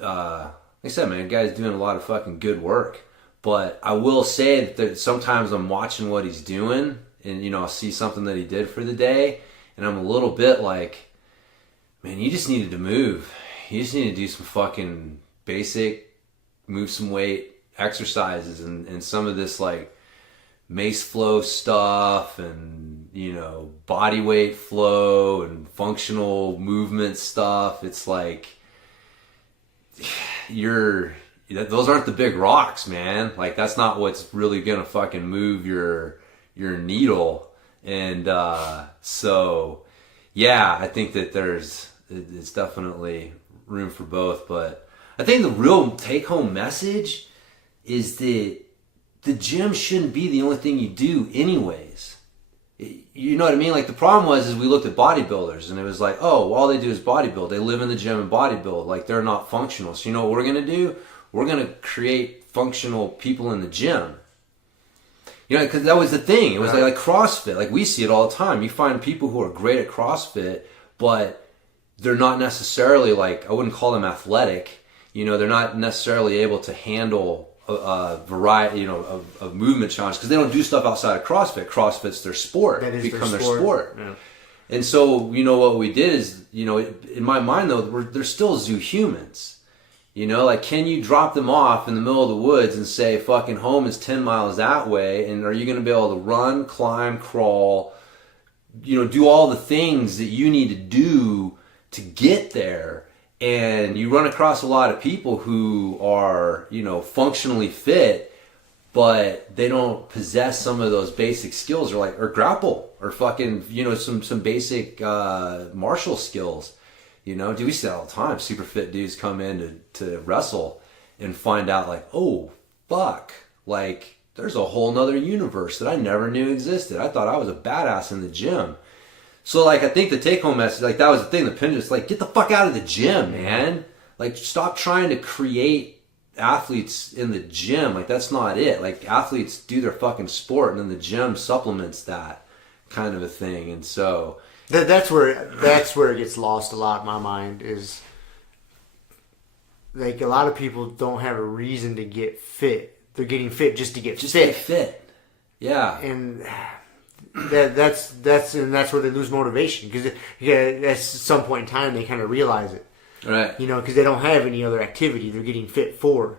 I said, man, the guy's doing a lot of fucking good work. But I will say that sometimes I'm watching what he's doing, and I'll see something that he did for the day, and I'm a little bit like, man, you just needed to move. You just need to do some fucking basic, move some weight exercises, and some of this like mace flow stuff, and body weight flow and functional movement stuff. It's like those aren't the big rocks, man. Like, that's not what's really gonna fucking move your needle. And so yeah, I think that it's definitely room for both. But I think the real take-home message is that the gym shouldn't be the only thing you do anyways. You know what I mean? Like, the problem is we looked at bodybuilders, and it was like, oh, well, all they do is bodybuild. They live in the gym and bodybuild. Like, they're not functional. So you know what we're going to do? We're going to create functional people in the gym. Because that was the thing. It was like CrossFit. Like, we see it all the time. You find people who are great at CrossFit, but they're not necessarily, like, I wouldn't call them athletic. They're not necessarily able to handle a variety, of movement challenges, because they don't do stuff outside of CrossFit. CrossFit's their sport. That is become their sport. Yeah. And so, what we did is, in my mind though, they're still zoo humans. Like, can you drop them off in the middle of the woods and say, fucking home is 10 miles that way, and are you going to be able to run, climb, crawl, do all the things that you need to do to get there? And you run across a lot of people who are, functionally fit, but they don't possess some of those basic skills, or grapple, or fucking, some basic martial skills. Dude, we see that all the time. Super fit dudes come in to wrestle and find out, like, oh, fuck, like, there's a whole nother universe that I never knew existed. I thought I was a badass in the gym. So, like, I think the take-home message, like, that was the thing, the pendulum, like, get the fuck out of the gym, man. Like, stop trying to create athletes in the gym. Like, that's not it. Like, athletes do their fucking sport, and then the gym supplements that kind of a thing. And so that's where it gets lost a lot in my mind, is like a lot of people don't have a reason to get fit. They're getting fit just to get Just fit. get fit. Yeah. And that's where they lose motivation because at some point in time they kind of realize it. Right. Because they don't have any other activity they're getting fit for.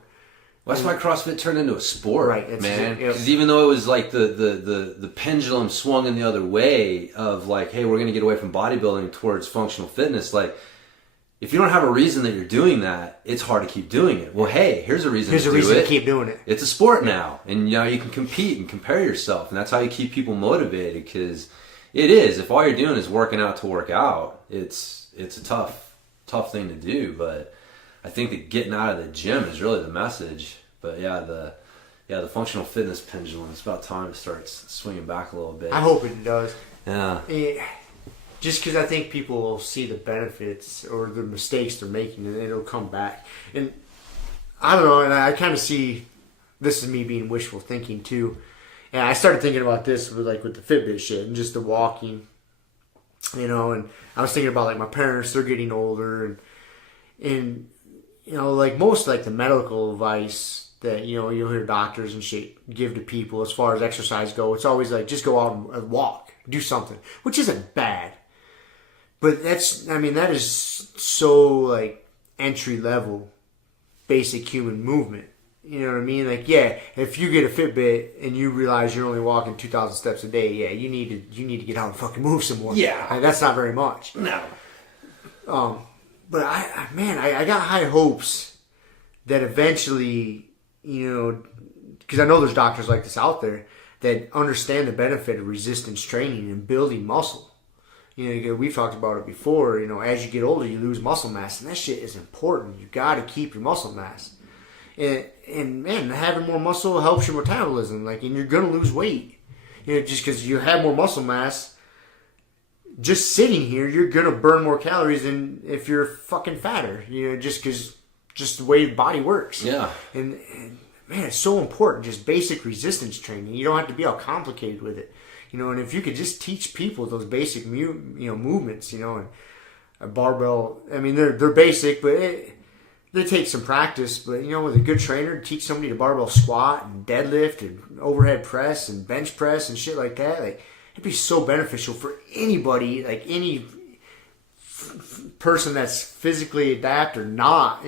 Well, that's why CrossFit turned into a sport, right, man. Because even though it was like the pendulum swung in the other way of like, hey, we're going to get away from bodybuilding towards functional fitness, like, if you don't have a reason that you're doing that, it's hard to keep doing it. Well, hey, here's a reason to keep doing it. It's a sport now. And you can compete and compare yourself. And that's how you keep people motivated. Because it is. If all you're doing is working out to work out, it's a tough thing to do. But I think that getting out of the gym is really the message. But the functional fitness pendulum, it's about time it starts swinging back a little bit. I hope it does. Yeah. Just because I think people will see the benefits or the mistakes they're making, and it'll come back. And I don't know, and I kind of see this is me being wishful thinking too. And I started thinking about this with the Fitbit shit and just the walking, and I was thinking about like my parents, they're getting older, and like most like the medical advice that you'll hear doctors and shit give to people as far as exercise go, it's always like just go out and walk, do something, which isn't bad. But that is so like entry level, basic human movement. You know what I mean? Like, yeah, if you get a Fitbit and you realize you're only walking 2,000 steps a day, yeah, you need to get out and fucking move some more. Yeah, like, that's not very much. No. But I got high hopes that eventually, because I know there's doctors like this out there that understand the benefit of resistance training and building muscle. We've talked about it before. As you get older, you lose muscle mass, and that shit is important. You got to keep your muscle mass, and man, having more muscle helps your metabolism. Like, and you're gonna lose weight. Just because you have more muscle mass, just sitting here, you're gonna burn more calories than if you're fucking fatter. Just the way the body works. Yeah. And man, it's so important. Just basic resistance training. You don't have to be all complicated with it. And if you could just teach people those basic, movements, and a barbell. I mean, they're basic, but they take some practice. But with a good trainer, teach somebody to barbell squat and deadlift and overhead press and bench press and shit like that. Like, it'd be so beneficial for anybody, like any person that's physically adapt or not.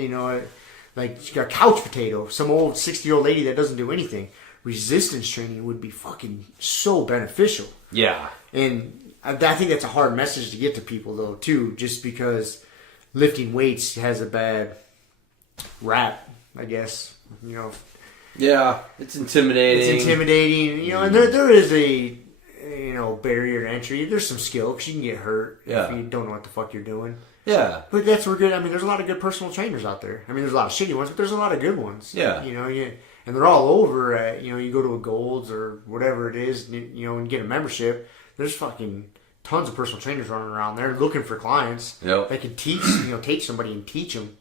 Like a couch potato, some old 60-year-old lady that doesn't do anything. Resistance training would be fucking so beneficial. Yeah. And I think that's a hard message to get to people, though, too, just because lifting weights has a bad rap, I guess. Yeah, it's intimidating. And there is a, barrier to entry. There's some skill, because you can get hurt if you don't know what the fuck you're doing. Yeah. But that's where good, there's a lot of good personal trainers out there. There's a lot of shitty ones, but there's a lot of good ones. Yeah. And they're all over at, you go to a Gold's or whatever it is, and get a membership. There's fucking tons of personal trainers running around there looking for clients. Yep. That can teach, take somebody and teach them.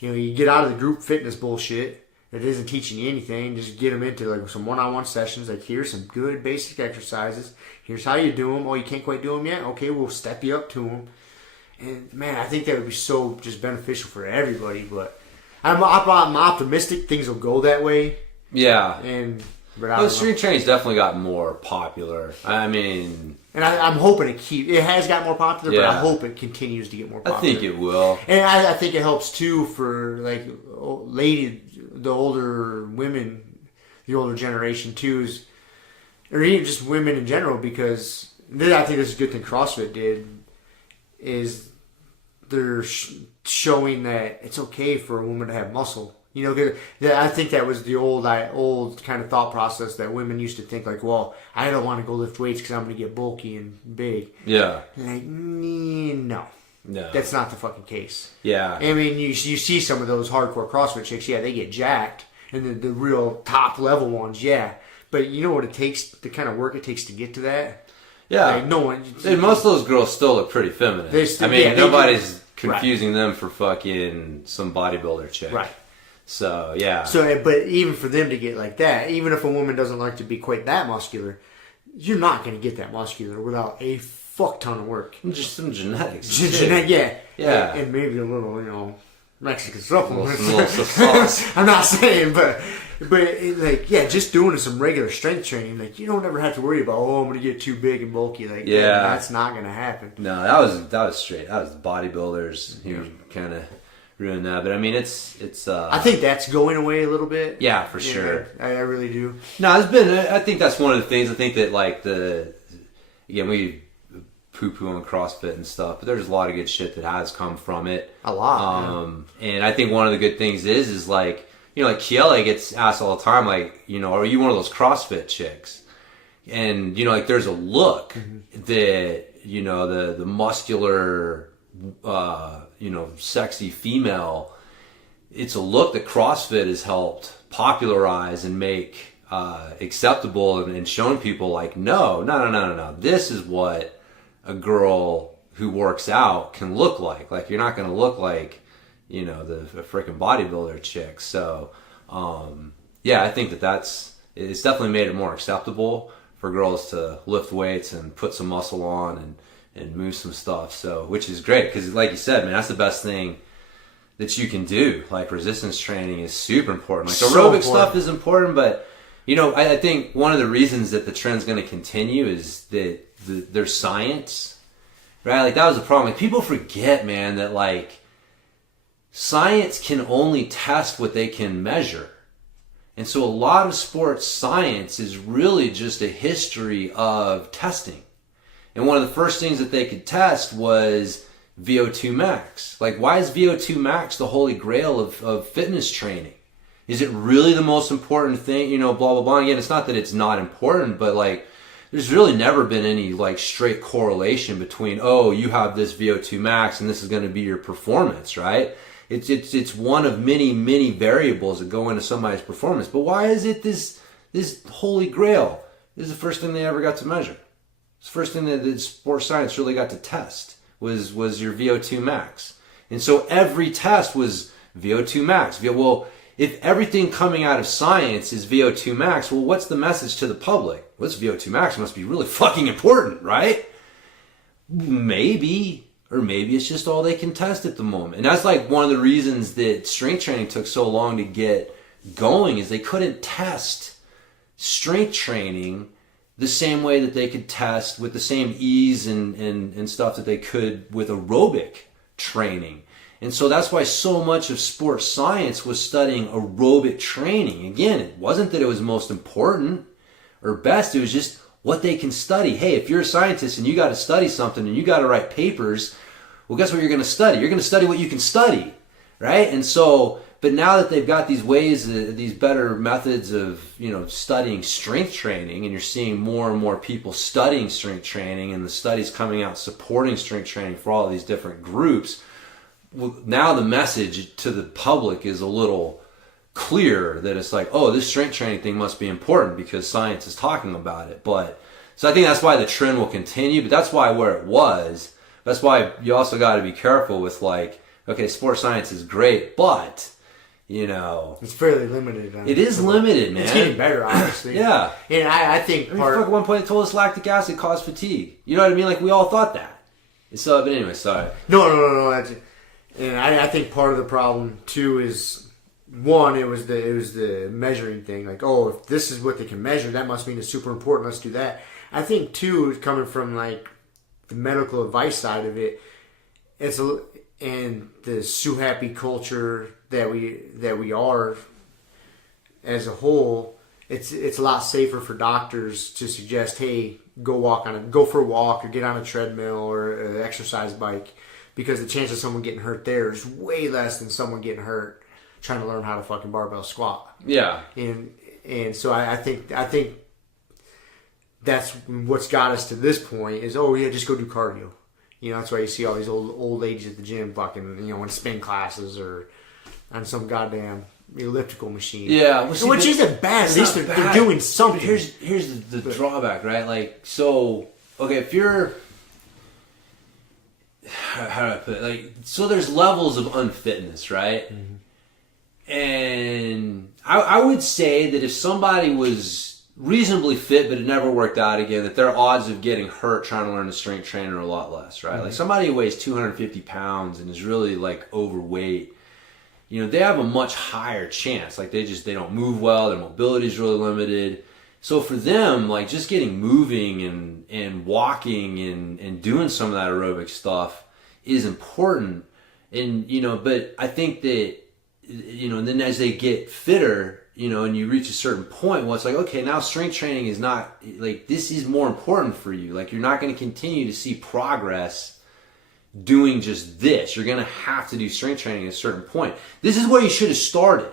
You get out of the group fitness bullshit that isn't teaching you anything. Just get them into like some one-on-one sessions. Like, here's some good basic exercises. Here's how you do them. Oh, you can't quite do them yet? Okay, we'll step you up to them. And man, I think that would be so just beneficial for everybody. But I'm optimistic things will go that way. Yeah. But strength training's definitely got more popular. And I'm hoping it has got more popular, but I hope it continues to get more popular. I think it will. And I think it helps too for like the older women, the older generation too, or even just women in general, because I think this is a good thing CrossFit did, is they're showing that it's okay for a woman to have muscle. I think that was the old kind of thought process that women used to think like, well, I don't want to go lift weights because I'm going to get bulky and big. Yeah. Like, no. That's not the fucking case. Yeah. You see some of those hardcore CrossFit chicks, yeah, they get jacked. And the real top level ones, yeah. But you know what it takes, the kind of work it takes to get to that? Yeah. Like, no one. And most of those girls still look pretty feminine. Nobody's confusing them for fucking some bodybuilder chick. Right. So, yeah. But even for them to get like that, even if a woman doesn't like to be quite that muscular, you're not going to get that muscular without a fuck ton of work. Just some genetics. Yeah. Yeah. And maybe a little, Mexican supplements. A little sauce. I'm not saying, but just doing some regular strength training, like you don't ever have to worry about, I'm gonna get too big and bulky. Like, that's not gonna happen. No, that was straight. That was the bodybuilders who kind of ruined that. But I mean, it's. I think that's going away a little bit. Yeah, for sure. I really do. No, it's been. I think that's one of the things. I think that like we poo-poo on CrossFit and stuff, but there's a lot of good shit that has come from it. A lot. And I think one of the good things is like, like Kiela gets asked all the time, like, are you one of those CrossFit chicks? And, like there's a look that, the muscular, sexy female, it's a look that CrossFit has helped popularize and make acceptable and shown people like, no. This is what a girl who works out can look like. Like, you're not going to look like, the freaking bodybuilder chick. So, I think it's definitely made it more acceptable for girls to lift weights and put some muscle on and move some stuff. So, which is great because, like you said, man, that's the best thing that you can do. Like, resistance training is super important. Like, aerobic stuff is important, but I think one of the reasons that the trend's going to continue is that there's science, right? Like, that was the problem. Like, people forget, man, that like science can only test what they can measure. And so a lot of sports science is really just a history of testing. And one of the first things that they could test was VO2 max. Like, why is VO2 max the holy grail of fitness training? Is it really the most important thing? Blah, blah, blah. Again, it's not that it's not important, but like, there's really never been any like straight correlation between, you have this VO2 max and this is going to be your performance, right? It's one of many variables that go into somebody's performance. But why is it this holy grail? This is the first thing they ever got to measure. It's the first thing that sports science really got to test was your VO2 max. And so every test was VO2 max. Well, if everything coming out of science is VO2 max, well, what's the message to the public? What's VO2 max? It must be really fucking important, right? Maybe. Or maybe it's just all they can test at the moment. And that's like one of the reasons that strength training took so long to get going, is they couldn't test strength training the same way that they could test with the same ease and stuff that they could with aerobic training. And so that's why so much of sports science was studying aerobic training. Again, it wasn't that it was most important or best, it was just what they can study. Hey, if you're a scientist and you got to study something and you got to write papers, well, guess what you're going to study? You're going to study what you can study, right? And so, but now that they've got these ways, these better methods of, studying strength training, and you're seeing more and more people studying strength training, and the studies coming out supporting strength training for all of these different groups, well, now the message to the public is a little clear that it's like, this strength training thing must be important because science is talking about it. But so I think that's why the trend will continue, but that's why where it was. That's why you also got to be careful with like, okay, sports science is great, but it's fairly limited. It is limited, man. It's getting better, obviously. Yeah. And I think at one point they told us lactic acid caused fatigue. You know what I mean? Like, we all thought that. So, but anyway, sorry. No. And I think part of the problem too is, one, it was the measuring thing. Like, if this is what they can measure, that must mean it's super important. Let's do that. I think too, coming from like the medical advice side of it, and the Sue Happy culture that we are as a whole, it's a lot safer for doctors to suggest, hey, go for a walk or get on a treadmill or an exercise bike, because the chance of someone getting hurt there is way less than someone getting hurt trying to learn how to fucking barbell squat. Yeah. And so I think that's what's got us to this point is, just go do cardio. That's why you see all these old ladies at the gym fucking, in spin classes or on some goddamn elliptical machine. Yeah. Which isn't bad. At least they're doing something. But here's the drawback, right? Like, so, okay, if you're, how do I put it? Like, so there's levels of unfitness, right? Mm-hmm. And I would say that if somebody was reasonably fit but it never worked out again, that their odds of getting hurt trying to learn to strength train are a lot less, right? Mm-hmm. Like, somebody who weighs 250 pounds and is really like overweight, they have a much higher chance. Like they don't move well, their mobility is really limited. So for them, like just getting moving and walking and doing some of that aerobic stuff is important. And, but I think that, and then as they get fitter, and you reach a certain point, well, it's like, okay, now strength training is not, like, this is more important for you. Like, you're not going to continue to see progress doing just this. You're going to have to do strength training at a certain point. This is where you should have started.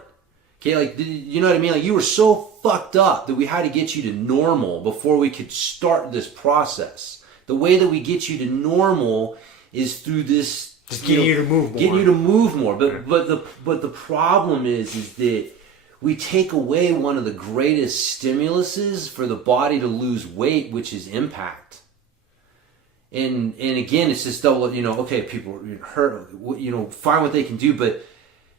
Okay, like, you know what I mean? Like, you were so fucked up that we had to get you to normal before we could start this process. The way that we get you to normal is through this, just getting you to move more. Getting you to move more. But the problem is that we take away one of the greatest stimuluses for the body to lose weight, which is impact. And again, it's just double, okay, people hurt, find what they can do, but,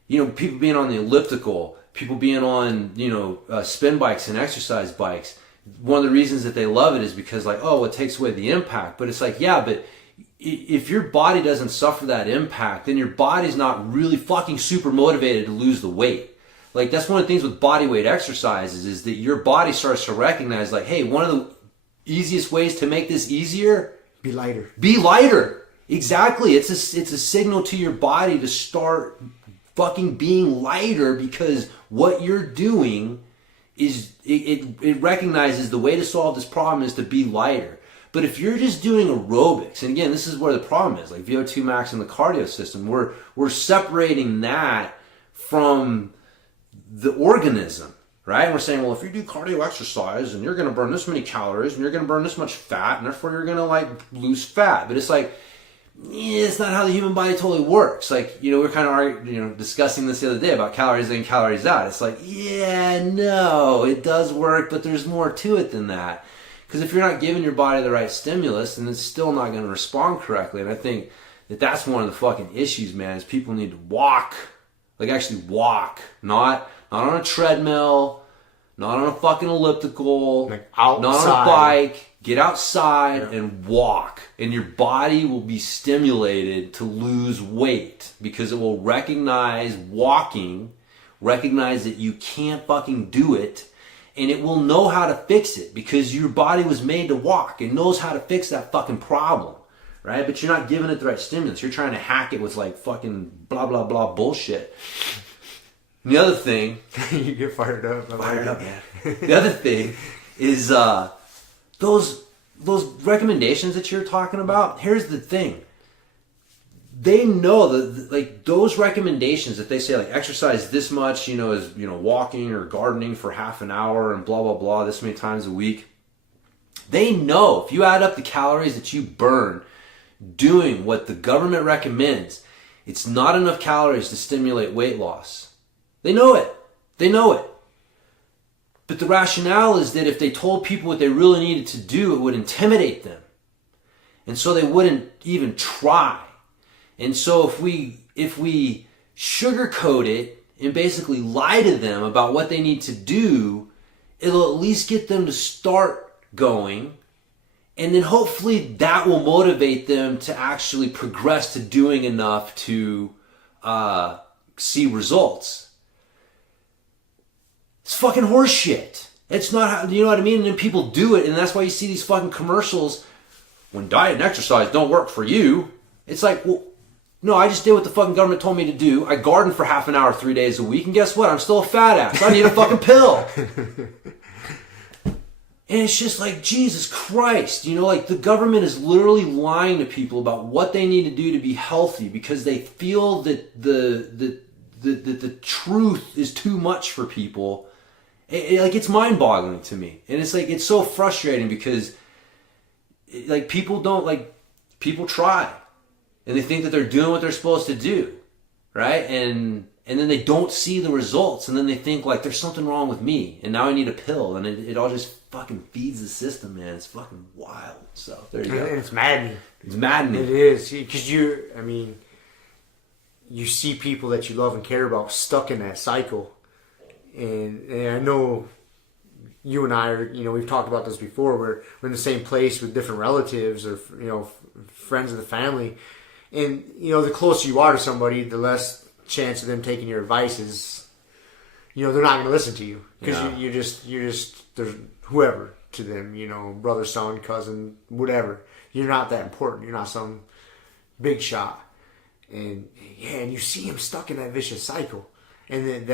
people being on the elliptical, people being on, spin bikes and exercise bikes, one of the reasons that they love it is because, like, oh, it takes away the impact. But it's like, yeah, but if your body doesn't suffer that impact, then your body's not really fucking super motivated to lose the weight. Like, that's one of the things with body weight exercises is that your body starts to recognize, like, hey, one of the easiest ways to make this easier, be lighter. Be lighter. Exactly. It's a signal to your body to start fucking being lighter, because what you're doing is it recognizes the way to solve this problem is to be lighter. But if you're just doing aerobics, and again, this is where the problem is, like VO2 max and the cardio system, we're separating that from the organism, right? And we're saying, well, if you do cardio exercise and you're going to burn this many calories and you're going to burn this much fat and therefore you're going to like lose fat. But it's like, it's not how the human body totally works. Like, we're kind of discussing this the other day about calories in, calories out. It's like, yeah, no, it does work, but there's more to it than that. Because if you're not giving your body the right stimulus, then it's still not going to respond correctly. And I think that that's one of the fucking issues, man, is people need to walk. Like, actually walk. Not on a treadmill, not on a fucking elliptical, like outside. Not on a bike. Get outside and walk. And your body will be stimulated to lose weight because it will recognize walking, recognize that you can't fucking do it, and it will know how to fix it because your body was made to walk and knows how to fix that fucking problem, right? But you're not giving it the right stimulus. You're trying to hack it with like fucking blah, blah, blah bullshit. And the other thing... you get fired up. Fired up, man. The other thing is those recommendations that you're talking about, here's the thing. They know that, like, those recommendations that they say, like, exercise this much, is, walking or gardening for half an hour and blah, blah, blah, this many times a week. They know if you add up the calories that you burn doing what the government recommends, it's not enough calories to stimulate weight loss. They know it. They know it. But the rationale is that if they told people what they really needed to do, it would intimidate them. And so they wouldn't even try. And so if we sugarcoat it and basically lie to them about what they need to do, it'll at least get them to start going. And then hopefully that will motivate them to actually progress to doing enough to see results. It's fucking horseshit. It's not how, you know what I mean? And then people do it, and that's why you see these fucking commercials. When diet and exercise don't work for you, it's like, well, no, I just did what the fucking government told me to do. I garden for half an hour 3 days a week, and guess what? I'm still a fat ass. I need a fucking pill. And it's just like, Jesus Christ, like the government is literally lying to people about what they need to do to be healthy because they feel that the truth is too much for people. It's mind-boggling to me. And it's like, it's so frustrating because like people try and they think that they're doing what they're supposed to do, right? And then they don't see the results, and then they think like there's something wrong with me and now I need a pill, and it all just fucking feeds the system, man. It's fucking wild. So there you go. And it's maddening. It's maddening. It is, because you see people that you love and care about stuck in that cycle. And I know you and I are, we've talked about this before, we're in the same place with different relatives or, friends of the family. And, the closer you are to somebody, the less chance of them taking your advice is, you know, they're not going to listen to you because Yeah. you're just there's whoever to them, you know, brother, son, cousin, whatever. You're not that important. You're not some big shot, and and you see them stuck in that vicious cycle, and then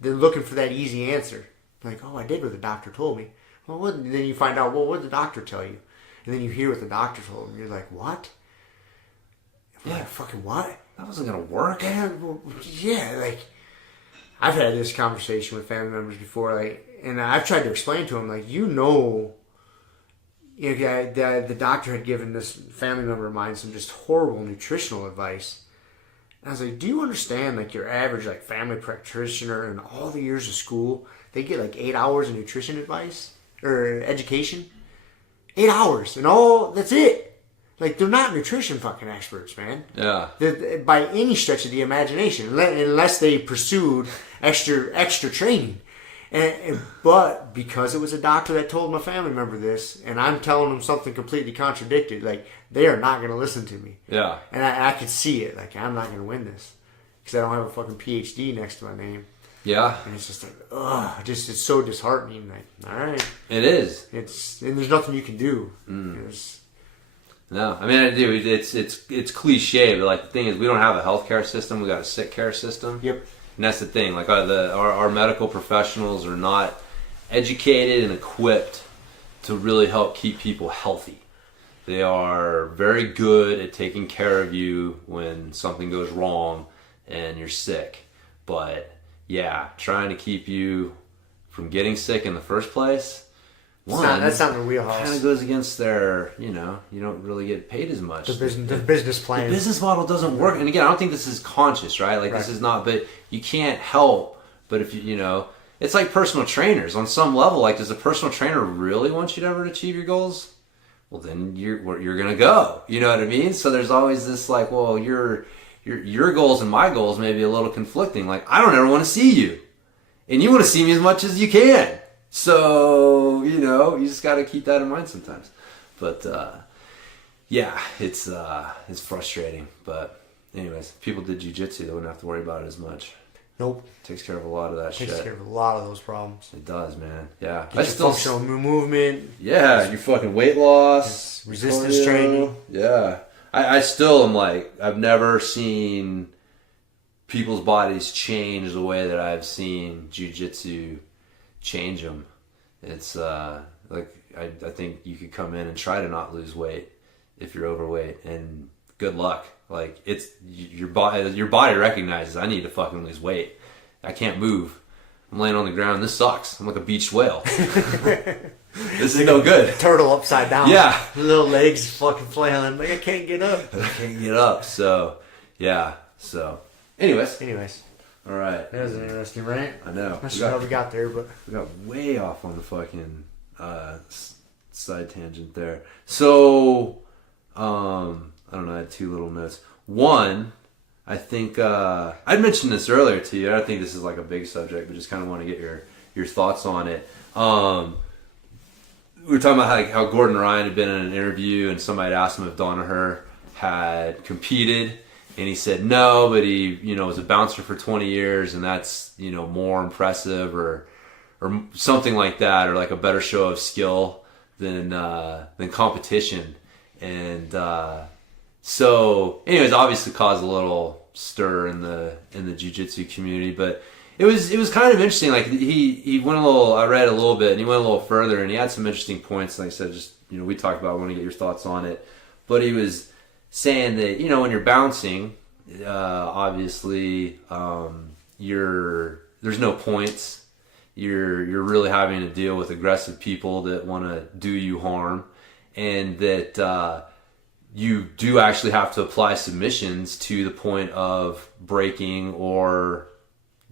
they're looking for that easy answer, like, oh, I did what the doctor told me. Well, what? And then you find out, well, what did the doctor tell you? And then you hear what the doctor told them. You're like, what? Yeah. Fucking what? That wasn't gonna work. Yeah, like I've had this conversation with family members before, like, and I've tried to explain to them, like, you know, the doctor had given this family member of mine some just horrible nutritional advice. And I was like, do you understand, like, your average, like, family practitioner in all the years of school, they get like 8 hours of nutrition advice or education? 8 hours and all, that's it. Like, they're not nutrition fucking experts, man. Yeah. By any stretch of the imagination, unless they pursued extra training. But because it was a doctor that told my family member this, and I'm telling them something completely contradicted, like, they are not going to listen to me. Yeah. And I could see it. Like, I'm not going to win this because I don't have a fucking PhD next to my name. Yeah. And it's just like, ugh, it's so disheartening. Like, all right. It is. And there's nothing you can do. No, I mean, it's cliche, but like the thing is, we don't have a healthcare system. We got a sick care system. Yep. And that's the thing. Like our medical professionals are not educated and equipped to really help keep people healthy. They are very good at taking care of you when something goes wrong and you're sick. But yeah, trying to keep you from getting sick in the first place. That's not in the wheelhouse. Kind of goes against their, you know, you don't really get paid as much. The business plan. The business model doesn't work. And again, I don't think this is conscious, right? Like, This is not, but you can't help. But if you know, it's like personal trainers on some level. Like, does a personal trainer really want you to ever achieve your goals? Well, then you're going to go. You know what I mean? So there's always this like, well, your goals and my goals may be a little conflicting. Like, I don't ever want to see you. And you want to see me as much as you can. So, you know, you just got to keep that in mind sometimes. But, yeah, it's frustrating. But anyways, if people did jiu-jitsu, they wouldn't have to worry about it as much. Nope. Takes care of a lot of that shit. Takes care of a lot of those problems. It does, man. Yeah. Get your functional movement. Yeah, your fucking weight loss. Resistance training. Yeah. I still am like, I've never seen people's bodies change the way that I've seen jiu-jitsu change them. It's like I think you could come in and try to not lose weight if you're overweight, and good luck. Like, it's your body recognizes, I need to fucking lose weight. I can't move. I'm laying on the ground. This sucks. I'm like a beached whale. This is no good. Turtle upside down. Yeah. Little legs fucking flailing. Like, I can't get up. I can't get up. So yeah. So anyways. All right. That was an interesting rant. I know. Not sure how we got there, but we got way off on the fucking side tangent there. So, I don't know. I had two little notes. One, I think I mentioned this earlier to you. I don't think this is like a big subject, but just kind of want to get your thoughts on it. We were talking about how Gordon Ryan had been in an interview, and somebody had asked him if Danaher had competed. And he said no, but he, you know, was a bouncer for 20 years, and that's, you know, more impressive or something like that, or like a better show of skill than competition. And so, anyways, obviously caused a little stir in the jiu-jitsu community, but it was kind of interesting. Like, he went a little. I read a little bit, and he went a little further, and he had some interesting points. Like I said, just, you know, we talked about. I want to get your thoughts on it, but he was saying that, you know, when you're bouncing, obviously, there's no points. You're really having to deal with aggressive people that want to do you harm, and that you do actually have to apply submissions to the point of breaking or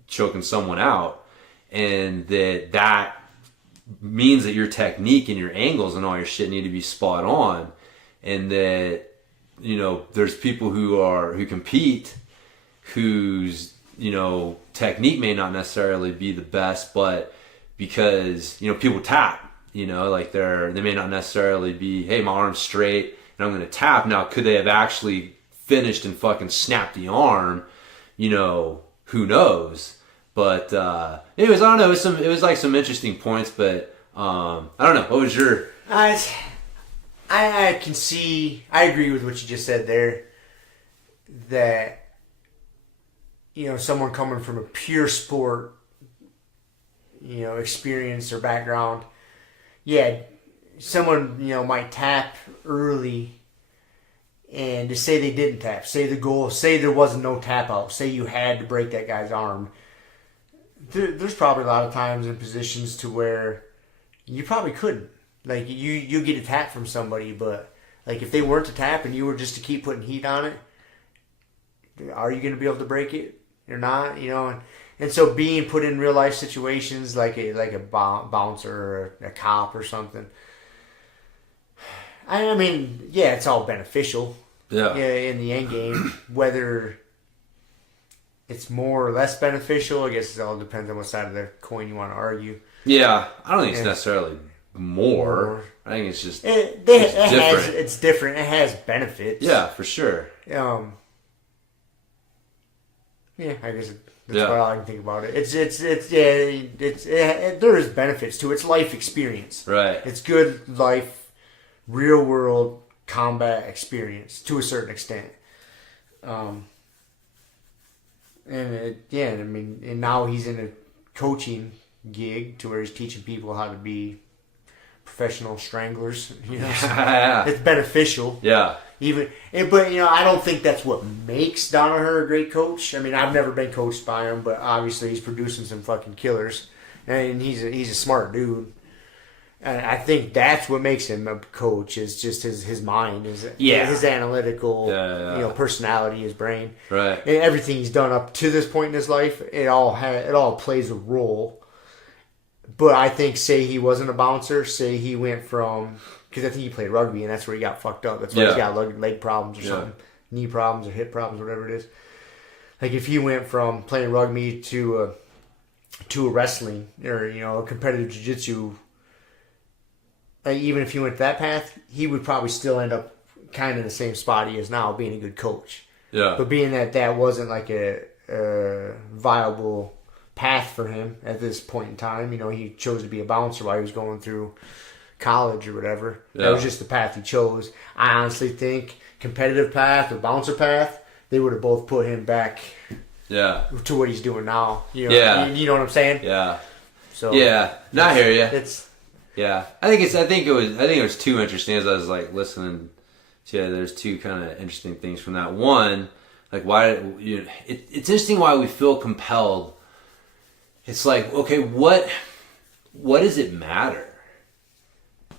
choking someone out, and that means that your technique and your angles and all your shit need to be spot on, and that, you know, there's people who compete whose, you know, technique may not necessarily be the best, but because, you know, people tap, you know, like they may not necessarily be, hey, my arm's straight and I'm going to tap. Now, could they have actually finished and fucking snapped the arm? who knows? But anyways, I don't know. It was like some interesting points, but I don't know. What was your? I can see. I agree with what you just said there. That someone coming from a pure sport, experience or background, someone might tap early. And to say they didn't tap, say there wasn't no tap out, say you had to break that guy's arm. There's probably a lot of times in positions to where you probably couldn't. Like you get a tap from somebody, but like if they weren't to tap and you were just to keep putting heat on it, are you going to be able to break it? You're not, And so being put in real life situations like a bouncer or a cop or something. I mean, it's all beneficial. Yeah, in the end game, whether it's more or less beneficial, I guess it all depends on what side of the coin you want to argue. Yeah, I don't think it's necessarily more. I think it's just different. It's different. It has benefits. Yeah, for sure. I guess that's what I can think about it. There is benefits to it. It's life experience. Right. It's good life, real world combat experience to a certain extent. And now he's in a coaching gig to where he's teaching people how to be professional stranglers. It's beneficial. Yeah. But I don't think that's what makes Danaher a great coach. I mean, I've never been coached by him, but obviously he's producing some fucking killers, and he's a smart dude. And I think that's what makes him a coach is just his mind, his analytical, personality, his brain, right? And everything he's done up to this point in his life, it all plays a role. But I think, say he wasn't a bouncer, say he went from, because I think he played rugby and that's where he got fucked up. That's why he's got leg problems or something, knee problems or hip problems, whatever it is. Like if he went from playing rugby to a wrestling or a competitive jiu-jitsu. Like even if he went that path, he would probably still end up kind of in the same spot he is now, being a good coach. Yeah. But being that wasn't like a viable path for him at this point in time, he chose to be a bouncer while he was going through college or whatever. Yeah. That was just the path he chose. I honestly think competitive path or bouncer path, they would have both put him back. Yeah. To what he's doing now. You know what I'm saying? Yeah. So. Yeah. No, I hear you. Yeah, I think it was too interesting as I was like listening to there's two kind of interesting things from that. One, like why it's interesting why we feel compelled. It's like, okay, what does it matter?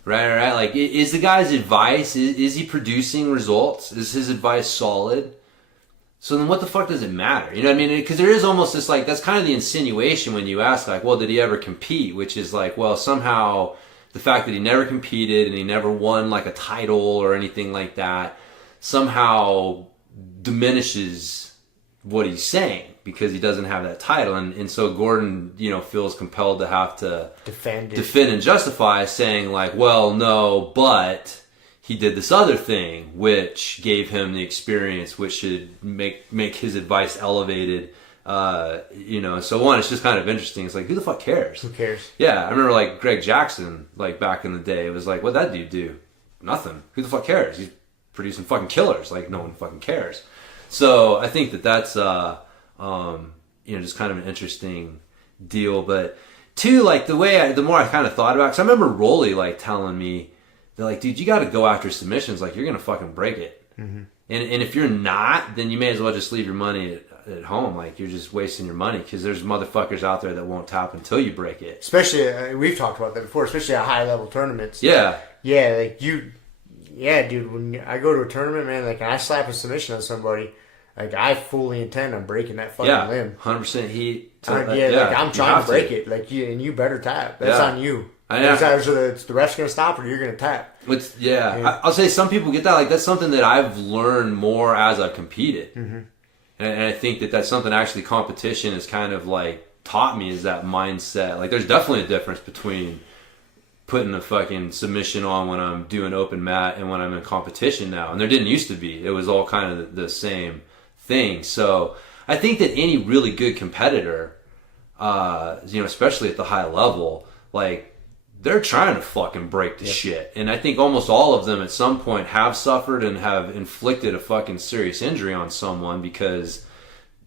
Right. Like, is the guy's advice is he producing results? Is his advice solid? So then what the fuck does it matter? You know what I mean? Because there is almost this like, that's kind of the insinuation when you ask like, well, did he ever compete? Which is like, well, somehow the fact that he never competed and he never won like a title or anything like that somehow diminishes what he's saying because he doesn't have that title. And so Gordon, feels compelled to have to defend and justify saying like, well, no, but he did this other thing, which gave him the experience, which should make his advice elevated, and so on. It's just kind of interesting. It's like, who the fuck cares? Who cares? Yeah, I remember like Greg Jackson, like back in the day, it was like, what'd that dude do? Nothing. Who the fuck cares? He's producing fucking killers. Like, no one fucking cares. So I think that's, just kind of an interesting deal. But two, like the more I kind of thought about it, because I remember Rolly like telling me, they're like, dude, you got to go after submissions. Like, you're going to fucking break it. Mm-hmm. And if you're not, then you may as well just leave your money at home. Like, you're just wasting your money because there's motherfuckers out there that won't tap until you break it. Especially, we've talked about that before, especially at high-level tournaments. Yeah. Yeah, like dude, when I go to a tournament, man, like, and I slap a submission on somebody, like, I fully intend on breaking that fucking limb. 100% heat. I'm trying to break it. Like, and you better tap. That's on you. It's the ref's going to stop or you're going to tap. I'll say some people get that. Like, that's something that I've learned more as I've competed. Mm-hmm. And I think that's something actually competition has kind of like taught me, is that mindset. Like, there's definitely a difference between putting a fucking submission on when I'm doing open mat and when I'm in competition now. And there didn't used to be. It was all kind of the same thing. So I think that any really good competitor, especially at the high level, like, they're trying to fucking break the shit. And I think almost all of them at some point have suffered and have inflicted a fucking serious injury on someone because,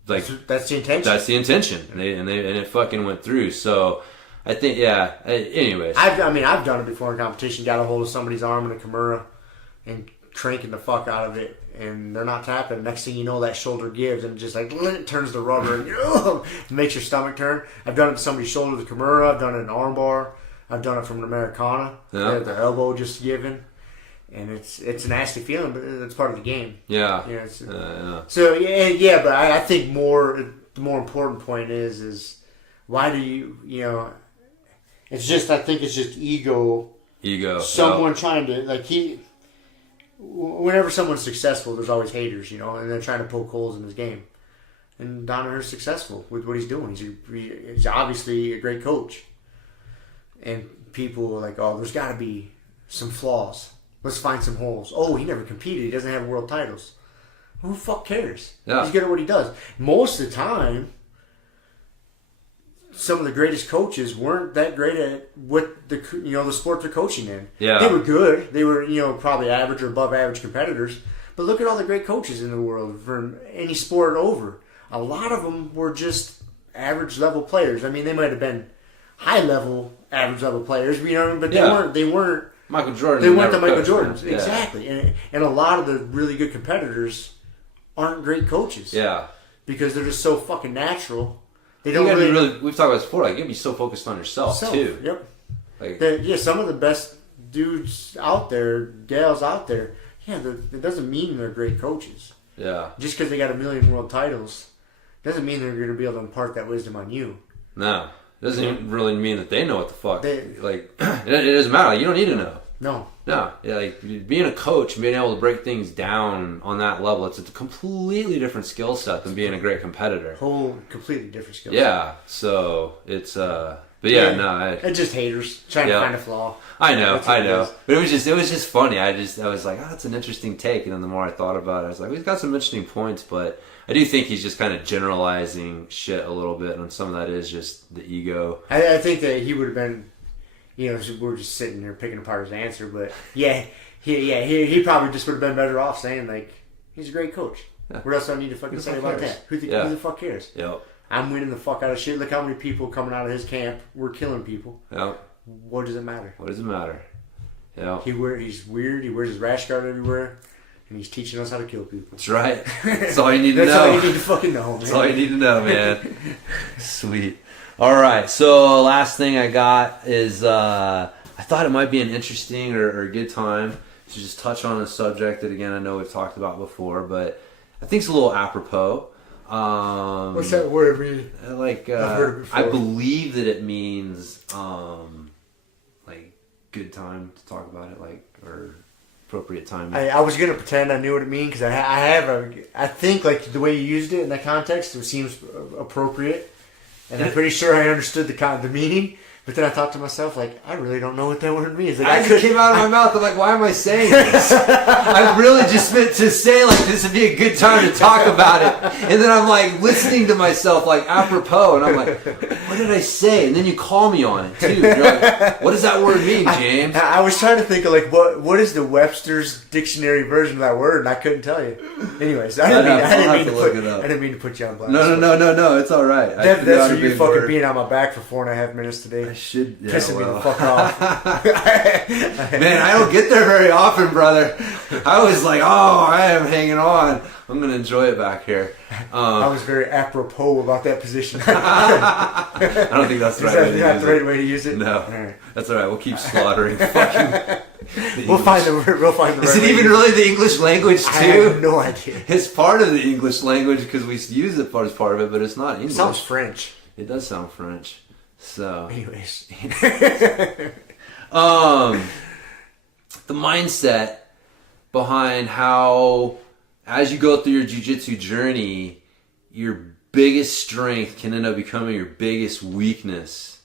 like, that's the intention. That's the intention. And it fucking went through. So I think, anyways. I've done it before in competition. Got a hold of somebody's arm in a Kimura and cranking the fuck out of it. And they're not tapping. Next thing you know, that shoulder gives and just like it turns the rubber and makes your stomach turn. I've done it to somebody's shoulder with a Kimura. I've done it in an arm bar. I've done it from an Americana. Yeah. The elbow just given. And it's a nasty feeling, but it's part of the game. Yeah. So, but I think the more important point is why do you, it's just, I think it's just ego. Someone trying to, whenever someone's successful, there's always haters, and they're trying to poke holes in his game. And Danaher's successful with what he's doing. He's obviously a great coach. And people are like, oh, there's got to be some flaws. Let's find some holes. Oh, he never competed. He doesn't have world titles. Who the fuck cares? Yeah. He's good at what he does. Most of the time, some of the greatest coaches weren't that great at what the sport they're coaching in. Yeah. They were good. They were, probably average or above average competitors. But look at all the great coaches in the world from any sport over. A lot of them were just average level players. I mean, they might have been high level, average level players, but they weren't Michael Jordan. They weren't the Michael Jordans. Yeah. Exactly. And a lot of the really good competitors aren't great coaches. Yeah. Because they're just so fucking natural. They don't really we've talked about this before, like, you gotta be so focused on yourself too. Yep. Like, some of the best dudes out there, gals out there, it doesn't mean they're great coaches. Yeah. Just because they got 1 million world titles doesn't mean they're going to be able to impart that wisdom on you. No. It doesn't even really mean that they know what the fuck. It doesn't matter. Like, you don't need to know. No. Yeah, like, being a coach and being able to break things down on that level, it's a completely different skill set than being a great competitor. Whole completely different skill set. Yeah, so it's it's just haters trying to find a flaw. I know. But it was just funny. I was like, that's an interesting take. And then the more I thought about it, I was like, he's got some interesting points, but I do think he's just kind of generalizing shit a little bit, and some of that is just the ego. I think that he would have been, we're just sitting here picking apart his answer, but he probably just would have been better off saying, like, he's a great coach. Yeah. What else do I need to fucking say about that? Who the fuck cares? Yep. I'm winning the fuck out of shit. Look how many people coming out of his camp. We're killing people. Yep. What does it matter? Yep. He's weird. He wears his rash guard everywhere. And he's teaching us how to kill people. That's right. That's all you need to know. That's all you need to fucking know, man. That's all you need to know, man. Sweet. All right. So last thing I got is I thought it might be an interesting or a good time to just touch on a subject that, again, I know we've talked about before, but I think it's a little apropos. What's that word mean? Like, I've heard it before. I believe that it means like good time to talk about it, like, or appropriate time. I was gonna pretend I knew what it means because I think like the way you used it in that context, it seems appropriate, and I'm pretty sure I understood the meaning. But then I thought to myself, like, I really don't know what that word means. Like, it came out of my mouth. I'm like, why am I saying this? I really just meant to say, like, this would be a good time to talk about it. And then I'm, like, listening to myself, like, apropos. And I'm like, what did I say? And then you call me on it, too. You're like, what does that word mean, James? I was trying to think of, like, what is the Webster's dictionary version of that word? And I couldn't tell you. Anyways, I didn't mean to put you on blast. No. It's all right. That's for you fucking being on my back for 4.5 minutes today. Pissing me the fuck off. Man, I don't get there very often, brother. I was like, I am hanging on. I'm going to enjoy it back here. I was very apropos about that position. I don't think that's the right way to use it. Is that the right way to use it? No. Right. That's all right. We'll keep slaughtering fucking We'll find the word. Is it even really the English language, too? I have no idea. It's part of the English language because we use it as part of it, but it's not English. It sounds French. It does sound French. So, anyways, the mindset behind how, as you go through your jiu-jitsu journey, your biggest strength can end up becoming your biggest weakness,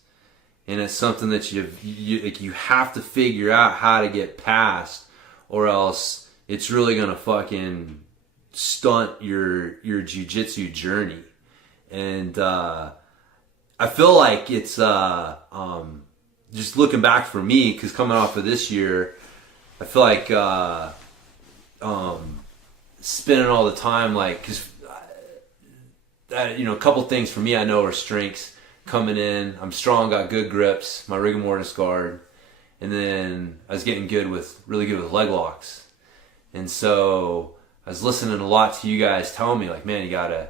and it's something that you have to figure out how to get past, or else it's really gonna fucking stunt your jiu-jitsu journey. And I feel like it's just looking back for me, because coming off of this year, I feel like spending all the time, like, because a couple things for me I know are strengths. Coming in, I'm strong, got good grips, my rigor mortis guard, and then I was getting really good with leg locks. And so I was listening a lot to you guys telling me, like, man, you gotta,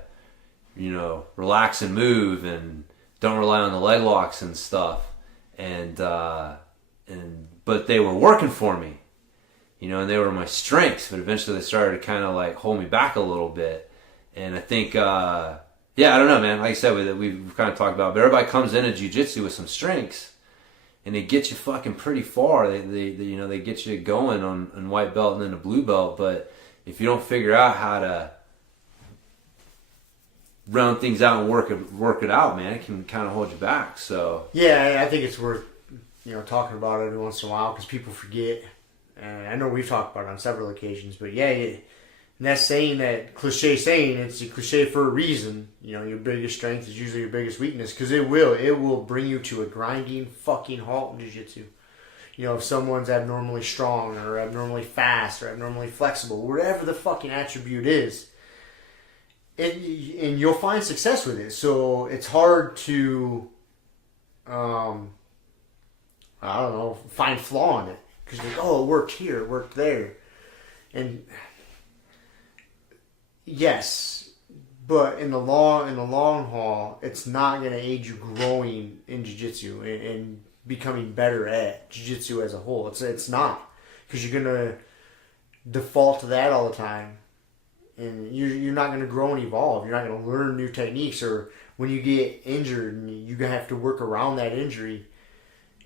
relax and move and don't rely on the leg locks and stuff. But they were working for me, and they were my strengths, but eventually they started to kind of like hold me back a little bit. And I think, I don't know, man. Like I said, we've kind of talked about, but everybody comes into jiu-jitsu with some strengths, and they get you fucking pretty far. They get you going on white belt and then a blue belt. But if you don't figure out how to round things out and work it out, man, it can kind of hold you back. So yeah, I think it's worth talking about it every once in a while, because people forget. And I know we've talked about it on several occasions, but and that saying, that cliche saying, it's a cliche for a reason. Your biggest strength is usually your biggest weakness, because it will bring you to a grinding fucking halt in jiu-jitsu. If someone's abnormally strong or abnormally fast or abnormally flexible, whatever the fucking attribute is, and you'll find success with it. So it's hard to, find flaw in it, because you're like, oh, it worked here, it worked there, and yes, but in the long haul, it's not going to aid you growing in jiu-jitsu and becoming better at jiu-jitsu as a whole. It's not, because you're going to default to that all the time, and you're not going to grow and evolve. You're not going to learn new techniques, or when you get injured and you're going to have to work around that injury,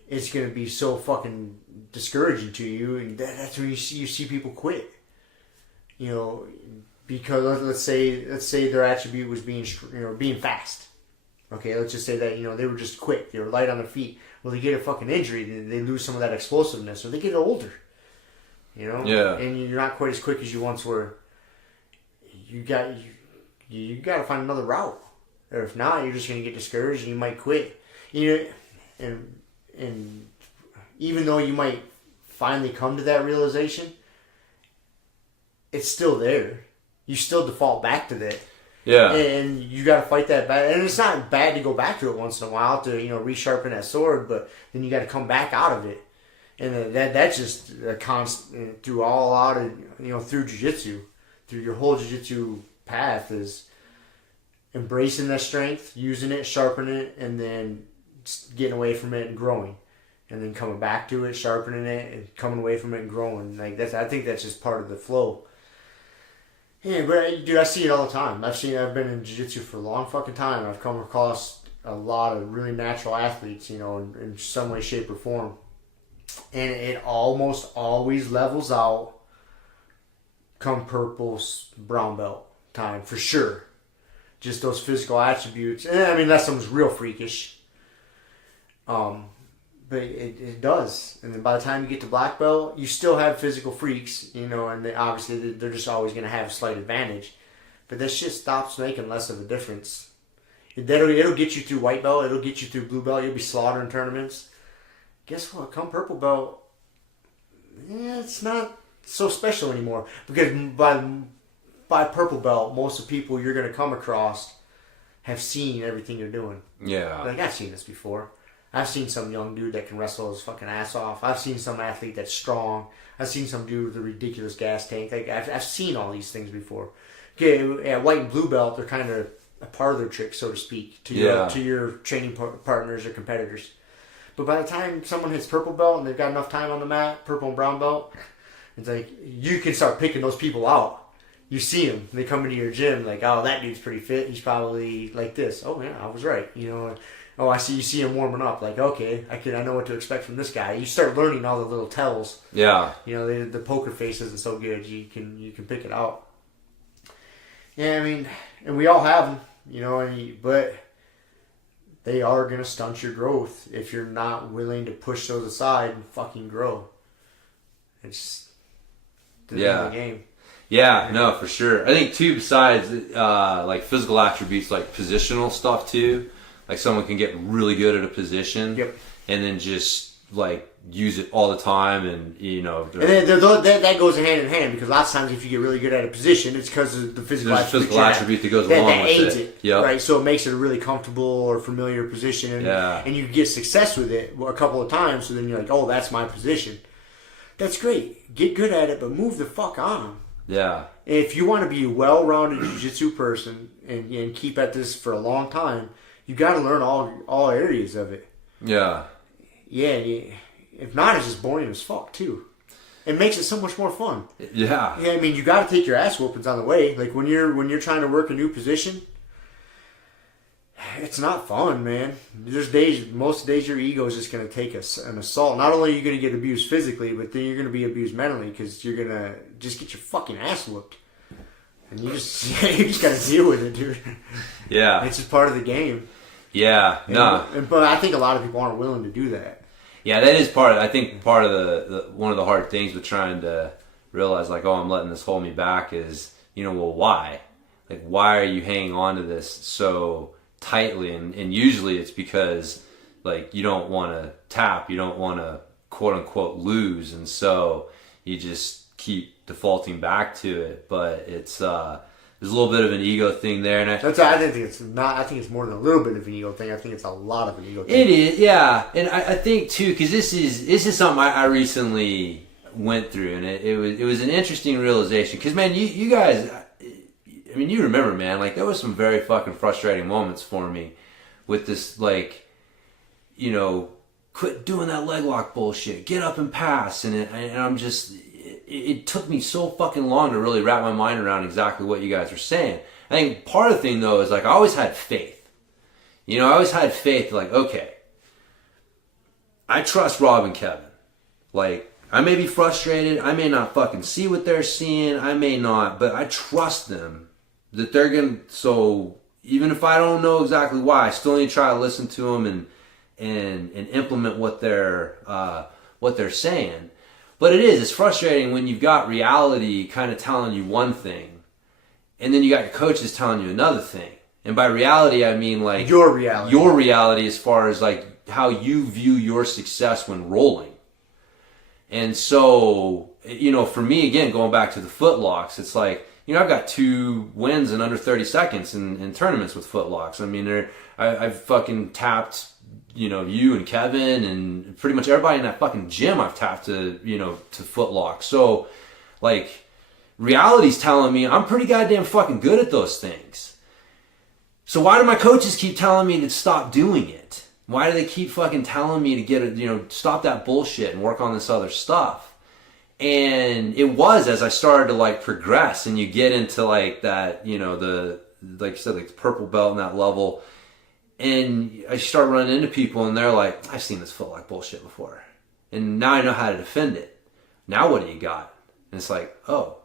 it's going to be so fucking discouraging to you, and that's when you see people quit. Because let's say their attribute was being fast. Okay, let's just say that they were just quick, they were light on their feet. Well, they get a fucking injury, they lose some of that explosiveness, or they get older. Yeah. And you're not quite as quick as you once were. You got to find another route, or if not, you're just gonna get discouraged and you might quit. And even though you might finally come to that realization, it's still there. You still default back to that. Yeah. And you got to fight that back. And it's not bad to go back to it once in a while to, resharpen that sword, but then you got to come back out of it. And that's just a constant through through jiu-jitsu, through your whole jiu-jitsu path, is embracing that strength, using it, sharpening it, and then getting away from it and growing. And then coming back to it, sharpening it, and coming away from it and growing. I think that's just part of the flow. Yeah, but dude, I see it all the time. I've been in jiu-jitsu for a long fucking time. I've come across a lot of really natural athletes, in some way, shape, or form. And it almost always levels out come purple, brown belt time, for sure. Just those physical attributes. And unless someone's real freakish. But it does. And then by the time you get to black belt, you still have physical freaks, and obviously they're just always going to have a slight advantage. But that shit stops making less of a difference. It'll get you through white belt. It'll get you through blue belt. You'll be slaughtering tournaments. Guess what? Come purple belt, it's not so special anymore. Because by purple belt, most of the people you're going to come across have seen everything you're doing. Yeah. I've seen this before. I've seen some young dude that can wrestle his fucking ass off. I've seen some athlete that's strong. I've seen some dude with a ridiculous gas tank. I've seen all these things before. Okay, at white and blue belt, they're kind of a part of their trick, so to speak, to your training partners or competitors. But by the time someone hits purple belt and they've got enough time on the mat, purple and brown belt, it's like you can start picking those people out. You see them. They come into your gym like, oh, that dude's pretty fit. He's probably like this. Oh, yeah, I was right. Oh, I see. You see him warming up. Like, okay, I know what to expect from this guy. You start learning all the little tells. Yeah. The poker face isn't so good. You can pick it out. Yeah, and we all have them. But they are gonna stunt your growth if you're not willing to push those aside and fucking grow. It's the game. Yeah, no, for sure. I think too, besides like physical attributes, like positional stuff too. Like someone can get really good at a position, and then just like use it all the time, and and then that goes hand in hand, because lots of times if you get really good at a position, it's because of the physical attribute that goes along with aids it. Yep. Right, so it makes it a really comfortable or familiar position, and you get success with it a couple of times. So then you're like, oh, that's my position. That's great. Get good at it, but move the fuck on. Yeah. If you want to be a well-rounded jiu-jitsu person and keep at this for a long time, you got to learn all areas of it. Yeah. Yeah. If not, it's just boring as fuck too. It makes it so much more fun. Yeah. Yeah. I mean, you got to take your ass whoopings on the way. Like when you're trying to work a new position, it's not fun, man. Most days your ego is just going to take an assault. Not only are you going to get abused physically, but then you're going to be abused mentally, because you're going to just get your fucking ass whooped. And you just got to deal with it, dude. Yeah. It's just part of the game. Yeah. But I think a lot of people aren't willing to do that. Yeah, that is part of the one of the hard things with trying to realize, like, oh, I'm letting this hold me back is, well, why? Like, why are you hanging on to this so tightly? And usually it's because, like, you don't want to tap, you don't want to quote unquote lose, and so you just keep defaulting back to it. But it's there's a little bit of an ego thing there, and I think it's not. I think it's more than a little bit of an ego thing. I think it's a lot of an ego thing. It is, yeah, and I think too, because this is something I recently went through, and it was an interesting realization. Because man, you guys, I mean, you remember, man, like there was some very fucking frustrating moments for me with this, like, quit doing that leg lock bullshit, get up and pass, and I'm just. It took me so fucking long to really wrap my mind around exactly what you guys were saying. I think part of the thing, though, is like I always had faith. I always had faith, like, okay, I trust Rob and Kevin. Like, I may be frustrated. I may not fucking see what they're seeing. I may not, but I trust them that they're going to, so even if I don't know exactly why, I still need to try to listen to them and implement what they're saying. But it's frustrating when you've got reality kind of telling you one thing, and then you got your coaches telling you another thing. And by reality, I mean like your reality. Your reality as far as like how you view your success when rolling. And so, for me, again, going back to the footlocks, it's like, I've got 2 wins in under 30 seconds in tournaments with footlocks. I mean, I've fucking tapped, you and Kevin and pretty much everybody in that fucking gym I've tapped to footlock. So, like, reality's telling me I'm pretty goddamn fucking good at those things. So why do my coaches keep telling me to stop doing it? Why do they keep fucking telling me to get stop that bullshit and work on this other stuff? And it was as I started to like progress and you get into like that, like you said, like the purple belt and that level. And I start running into people and they're like, I've seen this footlock bullshit before. And now I know how to defend it. Now what do you got? And it's like, oh,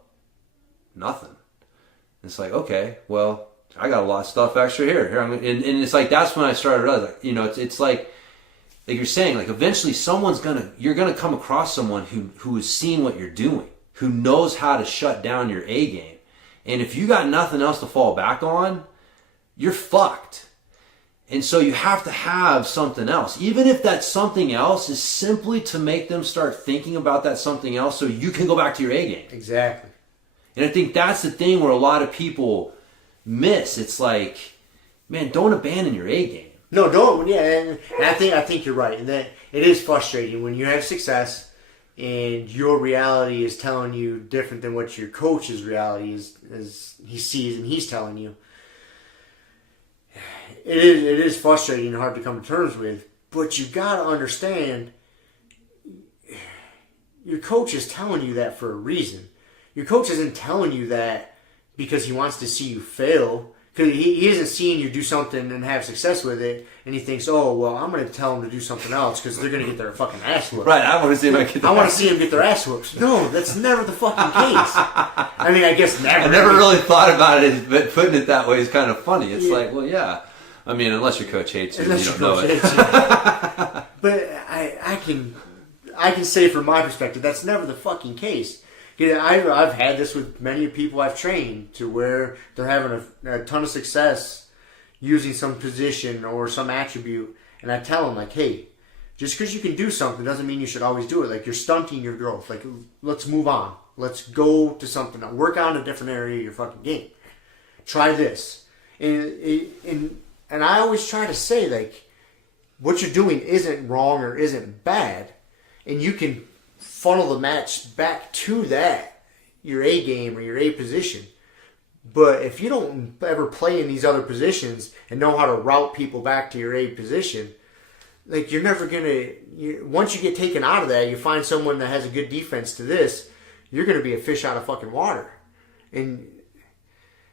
nothing. And it's like, okay, well, I got a lot of stuff extra here. And it's like, that's when I started realizing, it's like you're saying, like eventually you're gonna come across someone who has seen what you're doing, who knows how to shut down your A game. And if you got nothing else to fall back on, you're fucked. And so you have to have something else, even if that something else is simply to make them start thinking about that something else so you can go back to your A game. Exactly. And I think that's the thing where a lot of people miss. It's like, man, don't abandon your A game. No, don't. Yeah, and I think you're right. And that it is frustrating when you have success and your reality is telling you different than what your coach's reality is, as he sees and he's telling you. It is frustrating and hard to come to terms with, but you got to understand your coach is telling you that for a reason. Your coach isn't telling you that because he wants to see you fail. Because he isn't seeing you do something and have success with it, and he thinks, oh, well, I'm going to tell them to do something else because they're going to get their fucking ass whooped. Right, I want to see them get their ass whooped. No, that's never the fucking case. I mean, I guess never. I never really thought about it, but putting it that way is kind of funny. It's like, well, yeah. I mean, unless your coach hates you, you don't know it. But I can say from my perspective, that's never the fucking case. I've had this with many people I've trained to where they're having a ton of success using some position or some attribute, and I tell them like, hey, just because you can do something doesn't mean you should always do it. Like, you're stunting your growth. Like, let's move on. Let's go to something. Work on a different area of your fucking game. Try this. And I always try to say, like, what you're doing isn't wrong or isn't bad, and you can funnel the match back to that, your A game or your A position. But if you don't ever play in these other positions and know how to route people back to your A position, like, you're never going to... Once you get taken out of that, you find someone that has a good defense to this, you're going to be a fish out of fucking water. And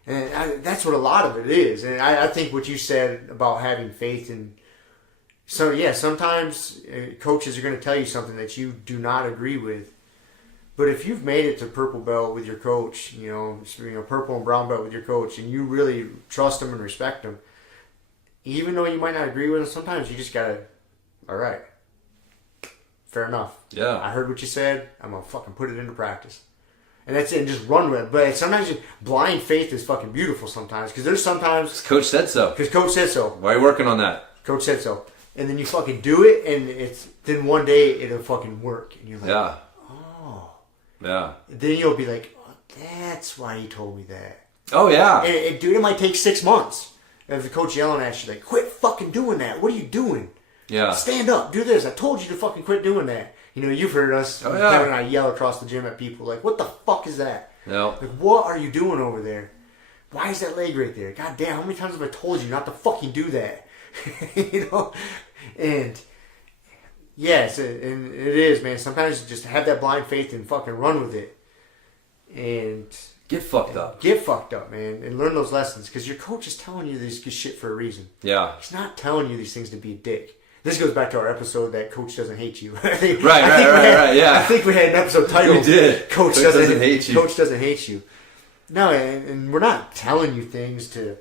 that's what a lot of it is. And I think what you said about having faith in... So, yeah, sometimes coaches are going to tell you something that you do not agree with. But if you've made it to purple belt with your coach, purple and brown belt with your coach, and you really trust them and respect them, even though you might not agree with them, sometimes you just got to, all right, fair enough. Yeah. I heard what you said. I'm going to fucking put it into practice. And that's it, and just run with it. But sometimes blind faith is fucking beautiful sometimes. Because there's sometimes... Coach said so. Because Coach said so. Why are you working on that? Coach said so. And then you fucking do it, and then one day it'll fucking work. And you're like, yeah. Oh. Yeah. Then you'll be like, oh, that's why he told me that. Oh, yeah. And dude, it might take 6 months. If the coach yelling at you, like, quit fucking doing that. What are you doing? Yeah. Stand up. Do this. I told you to fucking quit doing that. You've heard us. Oh, yeah. Kevin and I yell across the gym at people, like, what the fuck is that? No. Like, what are you doing over there? Why is that leg right there? God damn, how many times have I told you not to fucking do that? And yes, and it is, man. Sometimes you just have that blind faith and fucking run with it. And get fucked up. Get fucked up, man. And learn those lessons. Because your coach is telling you this good shit for a reason. Yeah. He's not telling you these things to be a dick. This goes back to our episode that Coach Doesn't Hate You. Right, yeah. I think we had an episode titled We did. Coach doesn't Hate You. Coach Doesn't Hate You. No, and we're not telling you things to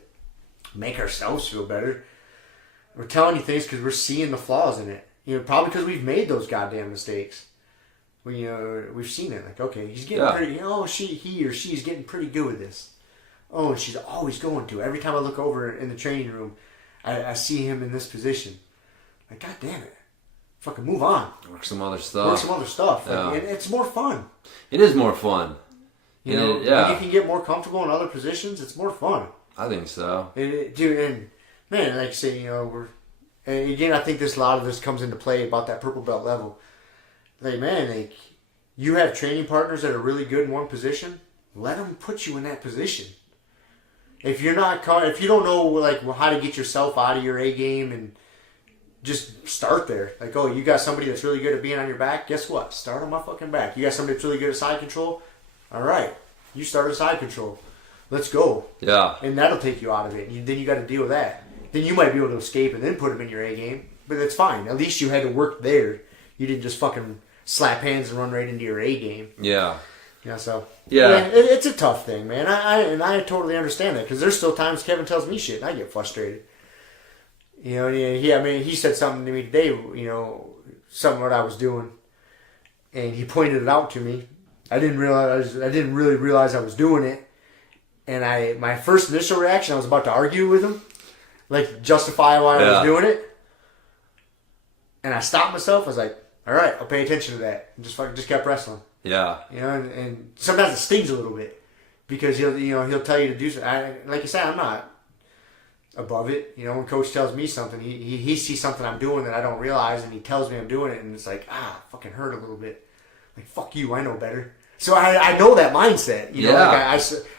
make ourselves feel better. We're telling you things because we're seeing the flaws in it. Probably because we've made those goddamn mistakes. We've seen it. Like, okay, he's getting pretty... he or she's getting pretty good with this. Oh, and she's always going to. Every time I look over in the training room, I see him in this position. Like, God damn it. Fucking move on. Work some other stuff. Yeah. Like, it's more fun. It is more fun. When you can get more comfortable in other positions, it's more fun. I think so. Dude, and man, like I say, and again, I think a lot of this comes into play about that purple belt level. Like, man, like, you have training partners that are really good in one position, let them put you in that position. If you don't know, like, how to get yourself out of your A game, and just start there. Like, oh, you got somebody that's really good at being on your back? Guess what? Start on my fucking back. You got somebody that's really good at side control? All right. You start at side control. Let's go. Yeah. And that'll take you out of it. Then you got to deal with that. Then you might be able to escape and then put them in your A game. But that's fine. At least you had to work there. You didn't just fucking slap hands and run right into your A game. Yeah. So. Yeah. Man, it's a tough thing, man. I totally understand that. Because there's still times Kevin tells me shit and I get frustrated. He said something to me today, something what I was doing, and he pointed it out to me. I didn't really realize I was doing it, and my first initial reaction, I was about to argue with him, like justify why I was doing it, and I stopped myself. I was like, all right, I'll pay attention to that, and just kept wrestling. Yeah. And sometimes it stings a little bit because he'll tell you to do something. Like you said, I'm not above it. When Coach tells me something, he sees something I'm doing that I don't realize, and he tells me I'm doing it, and it's like, fucking hurt a little bit. Like, fuck you, I know better. So I know that mindset.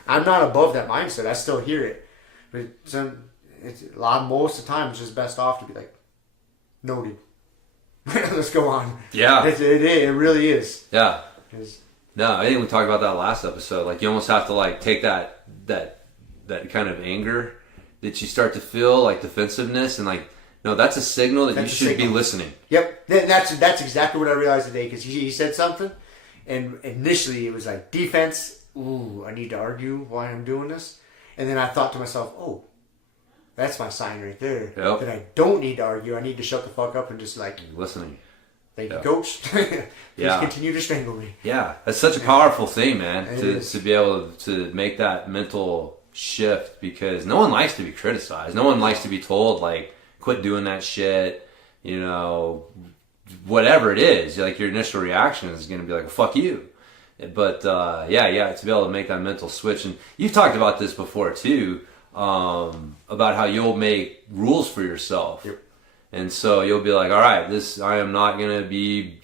I'm not above that mindset. I still hear it, but most of the time it's just best off to be like, noted. Let's go on. Yeah, it really is. Yeah. No, I think we talked about that last episode. Like, you almost have to like take that kind of anger that you start to feel, like defensiveness, and like, no, that's a signal that you should be listening. Yep, that's exactly what I realized today, because he said something, and initially it was like defense. Ooh, I need to argue why I'm doing this, and then I thought to myself, oh, that's my sign right there. Yep. That I don't need to argue. I need to shut the fuck up and just like listening. Thank you, coach. Please Yeah. continue to strangle me. Yeah, that's such a powerful thing, man, It to is. be able to make that mental shift, because no one likes to be criticized. No one likes to be told, like, quit doing that shit, you know, whatever it is. Like, your initial reaction is going to be like, fuck you. But, to be able to make that mental switch. And you've talked about this before, too, about how you'll make rules for yourself. Yep. And so you'll be like, all right, I am not going to be,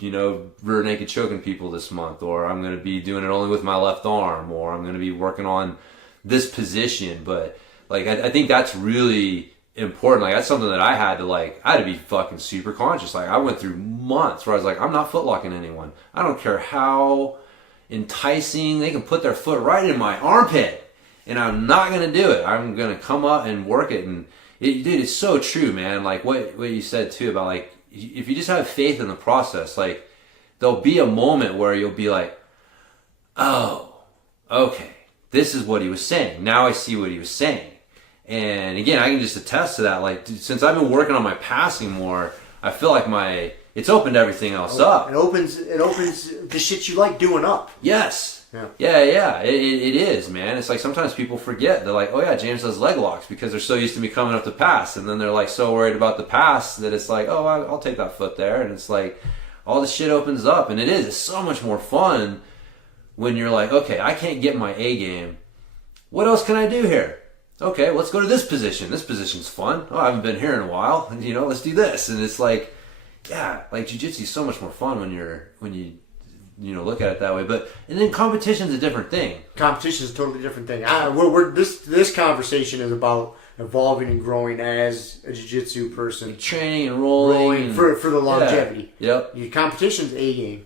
rear naked choking people this month, or I'm going to be doing it only with my left arm, or I'm going to be working on this position. But, like, I think that's really important. Like, that's something that I had to be fucking super conscious. Like, I went through months where I was like, I'm not footlocking anyone. I don't care how enticing, they can put their foot right in my armpit, and I'm not going to do it. I'm going to come up and work it. And dude, it's so true, man. Like what you said too about, like, if you just have faith in the process, like, there'll be a moment where you'll be like, oh, okay, this is what he was saying. Now I see what he was saying. And again, I can just attest to that. Like, dude, since I've been working on my passing more, I feel like it's opened everything else up. It opens the shit you like doing up. Yes. Yeah. It is, man. It's like sometimes people forget. They're like, oh yeah, James does leg locks, because they're so used to me coming up to pass. And then they're like so worried about the pass that it's like, oh, I'll take that foot there. And it's like all the shit opens up. And it's so much more fun when you're like, okay, I can't get my A game. What else can I do here? Okay, let's go to this position. This position's fun. Oh, I haven't been here in a while. Let's do this. And it's like, yeah, like jiu-jitsu is so much more fun when you look at it that way. And then competition's a different thing. Competition is a totally different thing. This conversation is about evolving and growing as a jiu-jitsu person. Training and rolling. For the longevity. Yeah. Yep. Your competition's A game.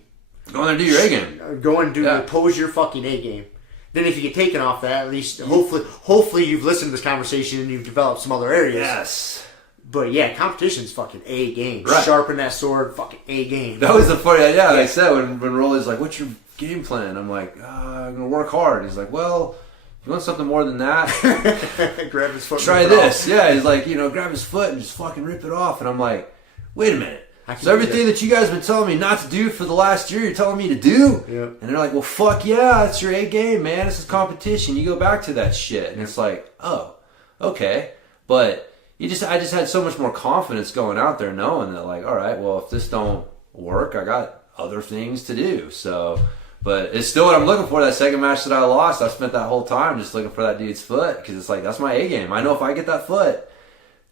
Go in and do your A game. Go and pose your fucking A game. Then if you get taken off that, at least hopefully you've listened to this conversation and you've developed some other areas. Yes. But yeah, competition's fucking A game. Right. Sharpen that sword, fucking A game. That was the funny, like I said, when Rolly's like, what's your game plan? I'm like, I'm going to work hard. He's like, well, if you want something more than that, grab his foot. Try this. Yeah, he's like, grab his foot and just fucking rip it off. And I'm like, wait a minute. So everything that you guys have been telling me not to do for the last year, you're telling me to do? Yeah. And they're like, well, fuck yeah, it's your A game, man. This is competition. You go back to that shit. And it's like, oh, okay. But I just had so much more confidence going out there knowing that, like, all right, well, if this don't work, I got other things to do. So, but it's still what I'm looking for. That second match that I lost, I spent that whole time just looking for that dude's foot, because it's like, that's my A game. I know if I get that foot,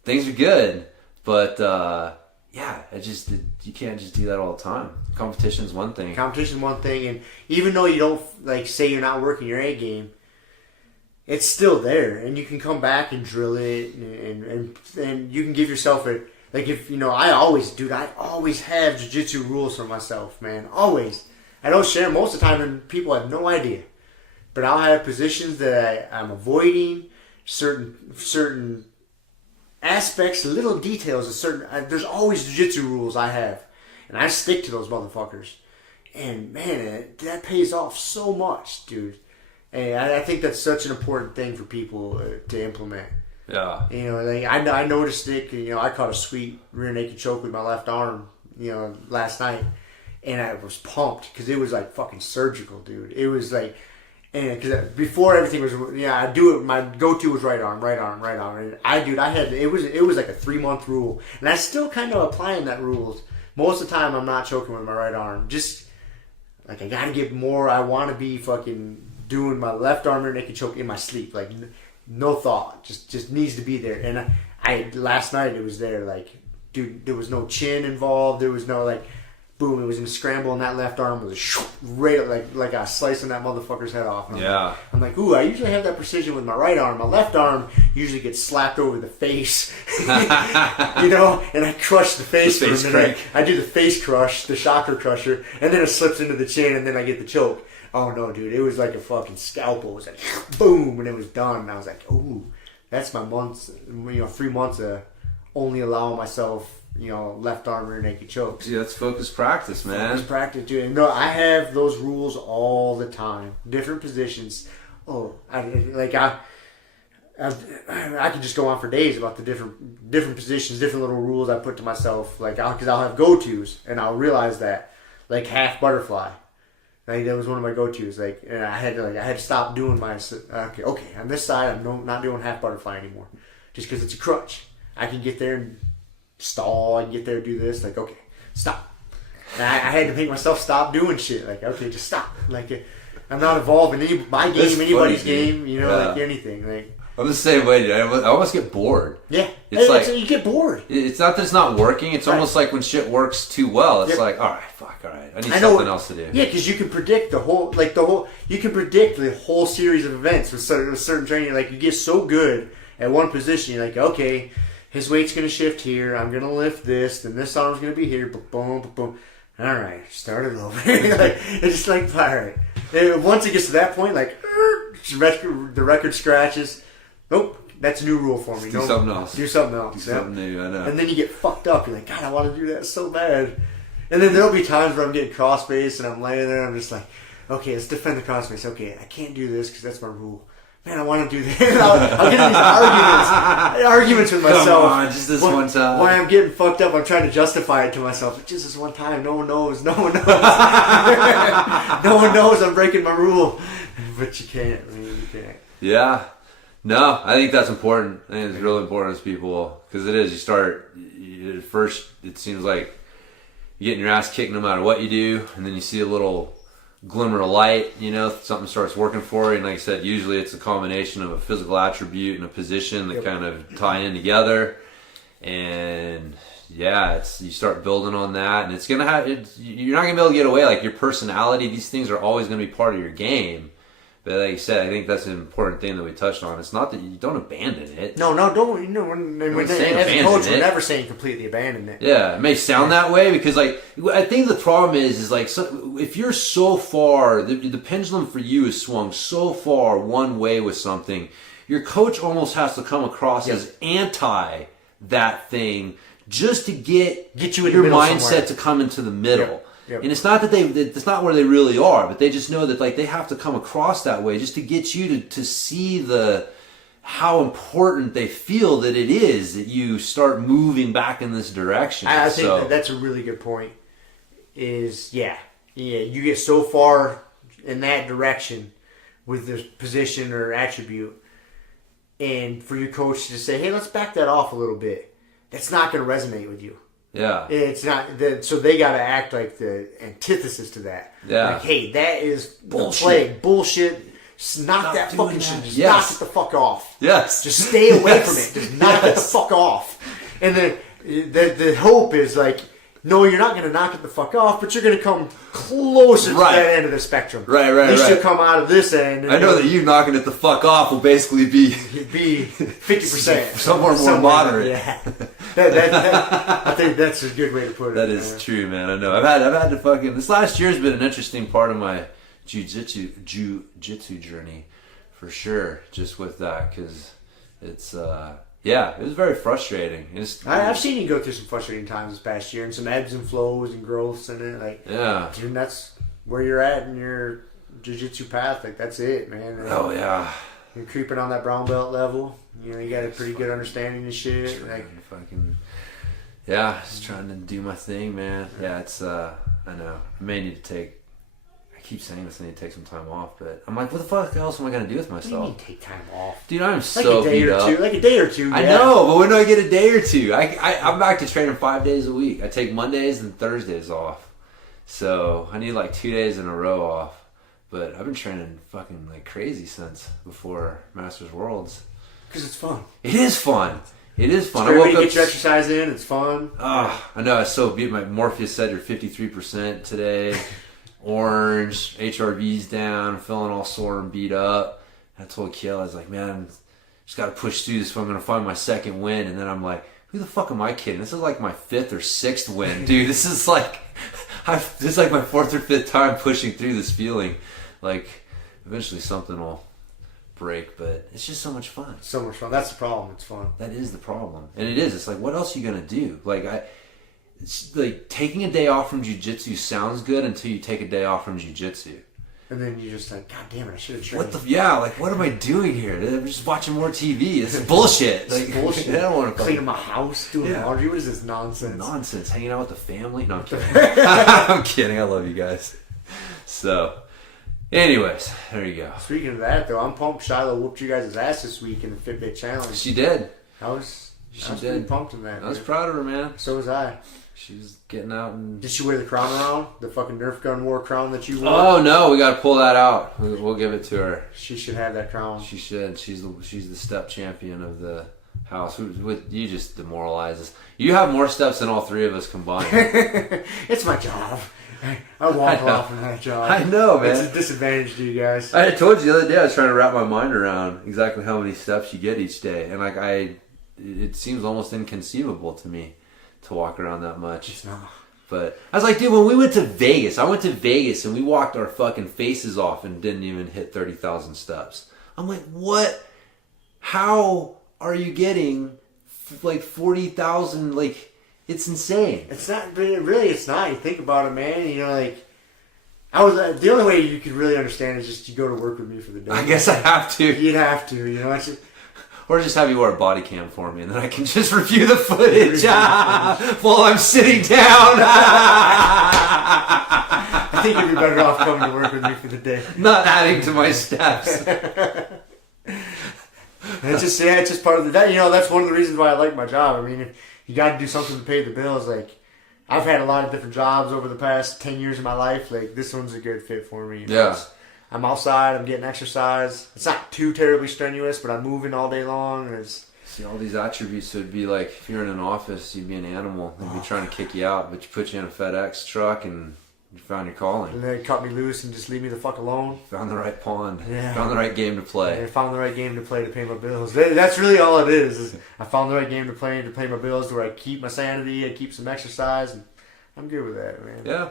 things are good. But, yeah, you can't just do that all the time. Competition's one thing. And even though you don't, like, say you're not working your A game, it's still there, and you can come back and drill it, and you can give yourself a, like, if, I always have jiu-jitsu rules for myself, man, always. I don't share them most of the time, and people have no idea, but I'll have positions that I'm avoiding, certain aspects, little details of there's always jiu-jitsu rules I have, and I stick to those motherfuckers, and man, that pays off so much, dude. And I think that's such an important thing for people to implement. Yeah. Like I noticed it. I caught a sweet rear naked choke with my left arm, last night, and I was pumped because it was like fucking surgical, dude. It was like, and because before everything was, I do it. My go-to was right arm. And it was like a 3-month rule, and I'm still kind of applying that rules. Most of the time, I'm not choking with my right arm. Just like I gotta get more. I want to be fucking doing my left arm rear naked choke in my sleep, like no thought, just needs to be there. And I last night it was there, like, dude, there was no chin involved, there was no like, boom, it was in a scramble, and that left arm was right like I slicing that motherfucker's head off. I'm like, ooh, I usually have that precision with my right arm. My left arm usually gets slapped over the face, and I crush the face for a minute. Crank. I do the face crush, the chakra crusher, and then it slips into the chin, and then I get the choke. Oh no, dude! It was like a fucking scalpel. It was like boom, and it was done. And I was like, "Ooh, that's my months. 3 months of only allowing myself, left arm rear naked chokes." See, that's focused practice, man. Focused practice, dude. No, I have those rules all the time. Different positions. Oh, I could just go on for days about the different positions, different little rules I put to myself. Like, because I'll have go-tos, and I'll realize that, like half butterfly. Like, that was one of my go-tos. Like, and I had to stop doing my. Okay. On this side, I'm not doing half butterfly anymore, just because it's a crutch. I can get there and stall. I can get there and do this. Like, okay, stop. And I had to make myself stop doing shit. Like, okay, just stop. Like, I'm not involved in my game, anybody's game. You know, like anything. Like. I'm the same way, dude. I almost get bored. Yeah. It's like you get bored. It's not that it's not working. It's almost like when shit works too well. It's like, all right. I need something else to do. Yeah, because you can predict you can predict the whole series of events with certain training. Like, you get so good at one position, you're like, okay, his weight's going to shift here. I'm going to lift this. Then this arm's going to be here. Boom, boom, boom. All right, start it over. Like, it's just like, all right. And once it gets to that point, like, the record scratches. Nope, that's a new rule for me. Do something else. Do something else. Do something new, I know. And then you get fucked up. You're like, God, I want to do that so bad. And then there'll be times where I'm getting cross-based and I'm laying there and I'm just like, okay, let's defend the cross-base. Okay, I can't do this because that's my rule. Man, I want to do that. I'll get in these arguments with myself. Come on, just this one time. Why I'm getting fucked up, I'm trying to justify it to myself. Just this one time. No one knows. No one knows. No one knows I'm breaking my rule. But you can't. I mean, you can't. Yeah. No, I think that's important. I think it's really important as people, because it is. At first, it seems like you're getting your ass kicked no matter what you do, and then you see a little glimmer of light, something starts working for you. And like I said, usually it's a combination of a physical attribute and a position that kind of tie in together. And yeah, you start building on that, and you're not gonna be able to get away. Like, your personality, these things are always gonna be part of your game. But like you said, I think that's an important thing that we touched on. It's not that you don't abandon it. No, don't. As a coach, we're never saying completely abandon it. Yeah, it may sound that way because, like, I think the problem is like, if you're so far, the pendulum for you is swung so far one way with something, your coach almost has to come across as anti that thing just to get you in your the mindset somewhere. to come into the middle. Yep. And it's not that it's not where they really are, but they just know that, like, they have to come across that way just to get you to see how important they feel that it is that you start moving back in this direction. I think that's a really good point. You get so far in that direction with this position or attribute, and for your coach to say, hey, let's back that off a little bit, that's not going to resonate with you. Yeah. It's not, so they got to act like the antithesis to that. Yeah. Like, hey, that is bullshit. Bullshit. Just knock that fucking shit. Just knock it the fuck off. Yes. Just stay away from it. Just knock it the fuck off. And then the hope is like, no, you're not going to knock it the fuck off, but you're going to come closer to that end of the spectrum. Right. At least you'll come out of this end. And I know that you knocking it the fuck off will basically be 50%. Somewhere more moderate. Yeah. I think that's a good way to put it. That is true, man. I know. I've had to fucking... This last year has been an interesting part of my jiu-jitsu journey, for sure, just with that, because it's... it was very frustrating. I've seen you go through some frustrating times this past year, and some ebbs and flows and growths in it. Like, dude, that's where you're at in your jiu-jitsu path. Like, that's it, man. Oh, yeah. You're creeping on that brown belt level. You got a pretty good understanding of shit. Just trying to do my thing, man. Yeah, it's, I know. I may need to take... I keep saying this, I need to take some time off, but I'm like, what the fuck else am I going to do with myself? What do you mean take time off? Dude, I'm so beat up. Like a day or two. Yeah. I know, but when do I get a day or two? I'm back to training 5 days a week. I take Mondays and Thursdays off. So I need like 2 days in a row off. But I've been training fucking like crazy since before Masters Worlds. Because it's fun. It is fun. It is fun. I woke up, get your exercise in. It's fun. I know. I was so beat. My Morpheus said you're 53% today. Orange, HRV's down, feeling all sore and beat up. And I told Kiel, I was like, man, just got to push through this if I'm going to find my second win. And then I'm like, who the fuck am I kidding? This is like my 5th or 6th win, dude. This is like my 4th or 5th time pushing through this feeling. Like, eventually something will break, but it's just so much fun. So much fun. That's the problem. It's fun. That is the problem. And it is. It's like, what else are you going to do? It's like taking a day off from jiu-jitsu sounds good until you take a day off from jiu-jitsu. And then you're just like, God damn it, I should have trained. What am I doing here? I'm just watching more TV. This is bullshit. Like, bullshit. I don't want to cleaning my house, doing laundry. What is this nonsense? Nonsense. Hanging out with the family? No, I'm kidding. I'm kidding. I love you guys. So, anyways, there you go. Speaking of that, though, I'm pumped. Shiloh whooped you guys' ass this week in the Fitbit challenge. She did. I was pretty pumped in that. I was proud of her, man. So was I. She was getting out and... Did she wear the crown around? The fucking Nerf gun war crown that you wore? Oh, no. We got to pull that out. We'll give it to her. She should have that crown. She should. She's the step champion of the house. You just demoralize us. You have more steps than all three of us combined. It's my job. I walk off in that job. I know, man. It's a disadvantage to you guys. I told you the other day I was trying to wrap my mind around exactly how many steps you get each day. And it seems almost inconceivable to me to walk around that much. It's not. But I was like, dude, when we went to Vegas, I went to Vegas and we walked our fucking faces off and didn't even hit 30,000 steps. I'm like, what? How are you getting like 40,000? Like, it's insane. It's not really. It's not. You think about it, man. You know, like the only way you could really understand is just you go to work with me for the day. I guess I have to. You'd have to. You know, or just have you wear a body cam for me, and then I can just review the footage while I'm sitting down. I think you'd be better off coming to work with me for the day. Not adding to my steps. It's just part of the day. You know, that's one of the reasons why I like my job. I mean, if you got to do something to pay the bills. Like, I've had a lot of different jobs over the past 10 years of my life. Like, this one's a good fit for me. You know? Yeah. I'm outside. I'm getting exercise. It's not too terribly strenuous, but I'm moving all day long. And see, all these attributes would be like, if you're in an office, you'd be an animal. They'd be trying to kick you out, but you put you in a FedEx truck and you found your calling. And they cut me loose and just leave me the fuck alone. Found the right pond. Yeah. Found the right game to play. I found the right game to play to pay my bills. That's really all it is I found the right game to pay my bills, where I keep my sanity, I keep some exercise, and I'm good with that, man. Yeah.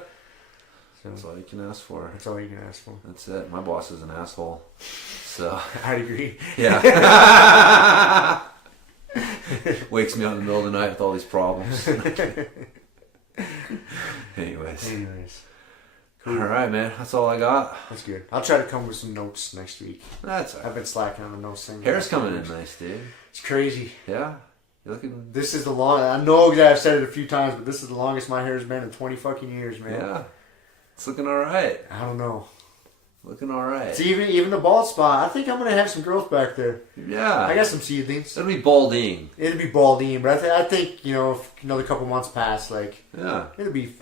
So, that's all you can ask for. That's all you can ask for. That's it. My boss is an asshole. So I'd agree. Yeah. Wakes me up in the middle of the night with all these problems. Anyways. Cool. All right, man. That's all I got. That's good. I'll try to come with some notes next week. That's all right. I've been slacking on the notes thing. Hair's coming in nice, dude. It's crazy. Yeah. You're looking... This is the long... I know that I've said it a few times, but this is the longest my hair's been in 20 fucking years, man. Yeah. It's looking all right. I don't know. Looking all right. It's even the bald spot. I think I'm going to have some growth back there. Yeah. I got some seedlings. It'll be balding. It'll be balding, but I think, you know, if another couple months pass, like, yeah, there'll be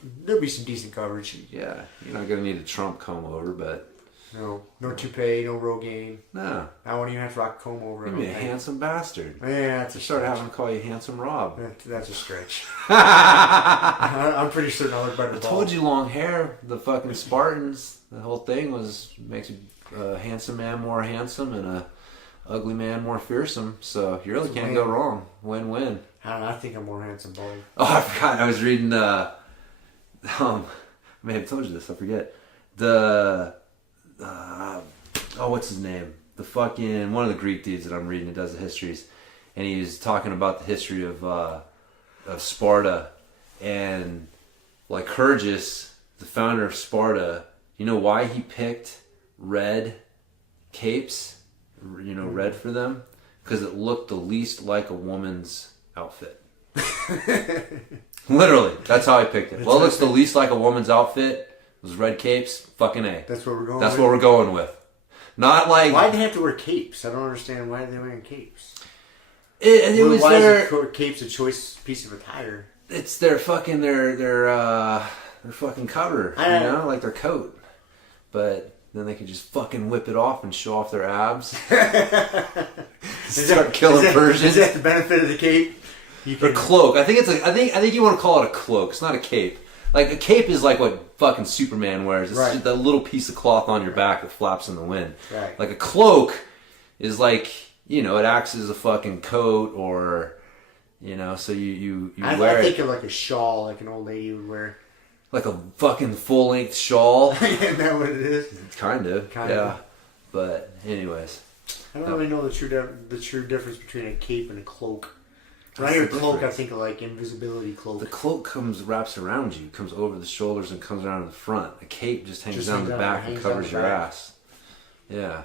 some decent coverage. Yeah. You're not going to need a Trump comb over, but... No toupee, no Rogaine. No. I won't even have to rock a comb over. You'd be a handsome bastard. Yeah, that's a start having to call you Handsome Rob. That's a stretch. I'm pretty certain I look better. I told you, long hair. The fucking Spartans. The whole thing makes a handsome man more handsome and a ugly man more fearsome. So you really can't go wrong. Win-win. I think I'm more handsome, bald. Oh, I forgot. I was reading. I may have told you this. I forget. What's his name? The fucking one of the Greek dudes that I'm reading that does the histories, and he was talking about the history of Sparta, and Lycurgus, the founder of Sparta. You know why he picked red capes? You know, red for them? Because it looked the least like a woman's outfit. Literally, that's how I picked it. Well, it looks the least like a woman's outfit. Those red capes, fucking A. That's what we're going. That's what we're going with. Not like. Why do they have to wear capes? I don't understand why they're wearing capes. It was why their. Is capes a choice piece of attire? It's their fucking their fucking cover. You know, like their coat. But then they could just fucking whip it off and show off their abs. Start killing Persians. Is that the benefit of the cape? Or cloak. I think you want to call it a cloak. It's not a cape. Like a cape is like what fucking Superman wears. It's just that little piece of cloth on your back that flaps in the wind. Right. Like a cloak is like, you know, it acts as a fucking coat, or, you know, so you wear it. I think of like a shawl, like an old lady would wear. Like a fucking full length shawl. Isn't that what it is? Kind of. Yeah. But anyways, I don't really know the true difference between a cape and a cloak. When I hear cloak, I think of like invisibility cloak. The cloak wraps around you, comes over the shoulders and comes around to the front. A cape just hangs down the back and covers your ass. Yeah.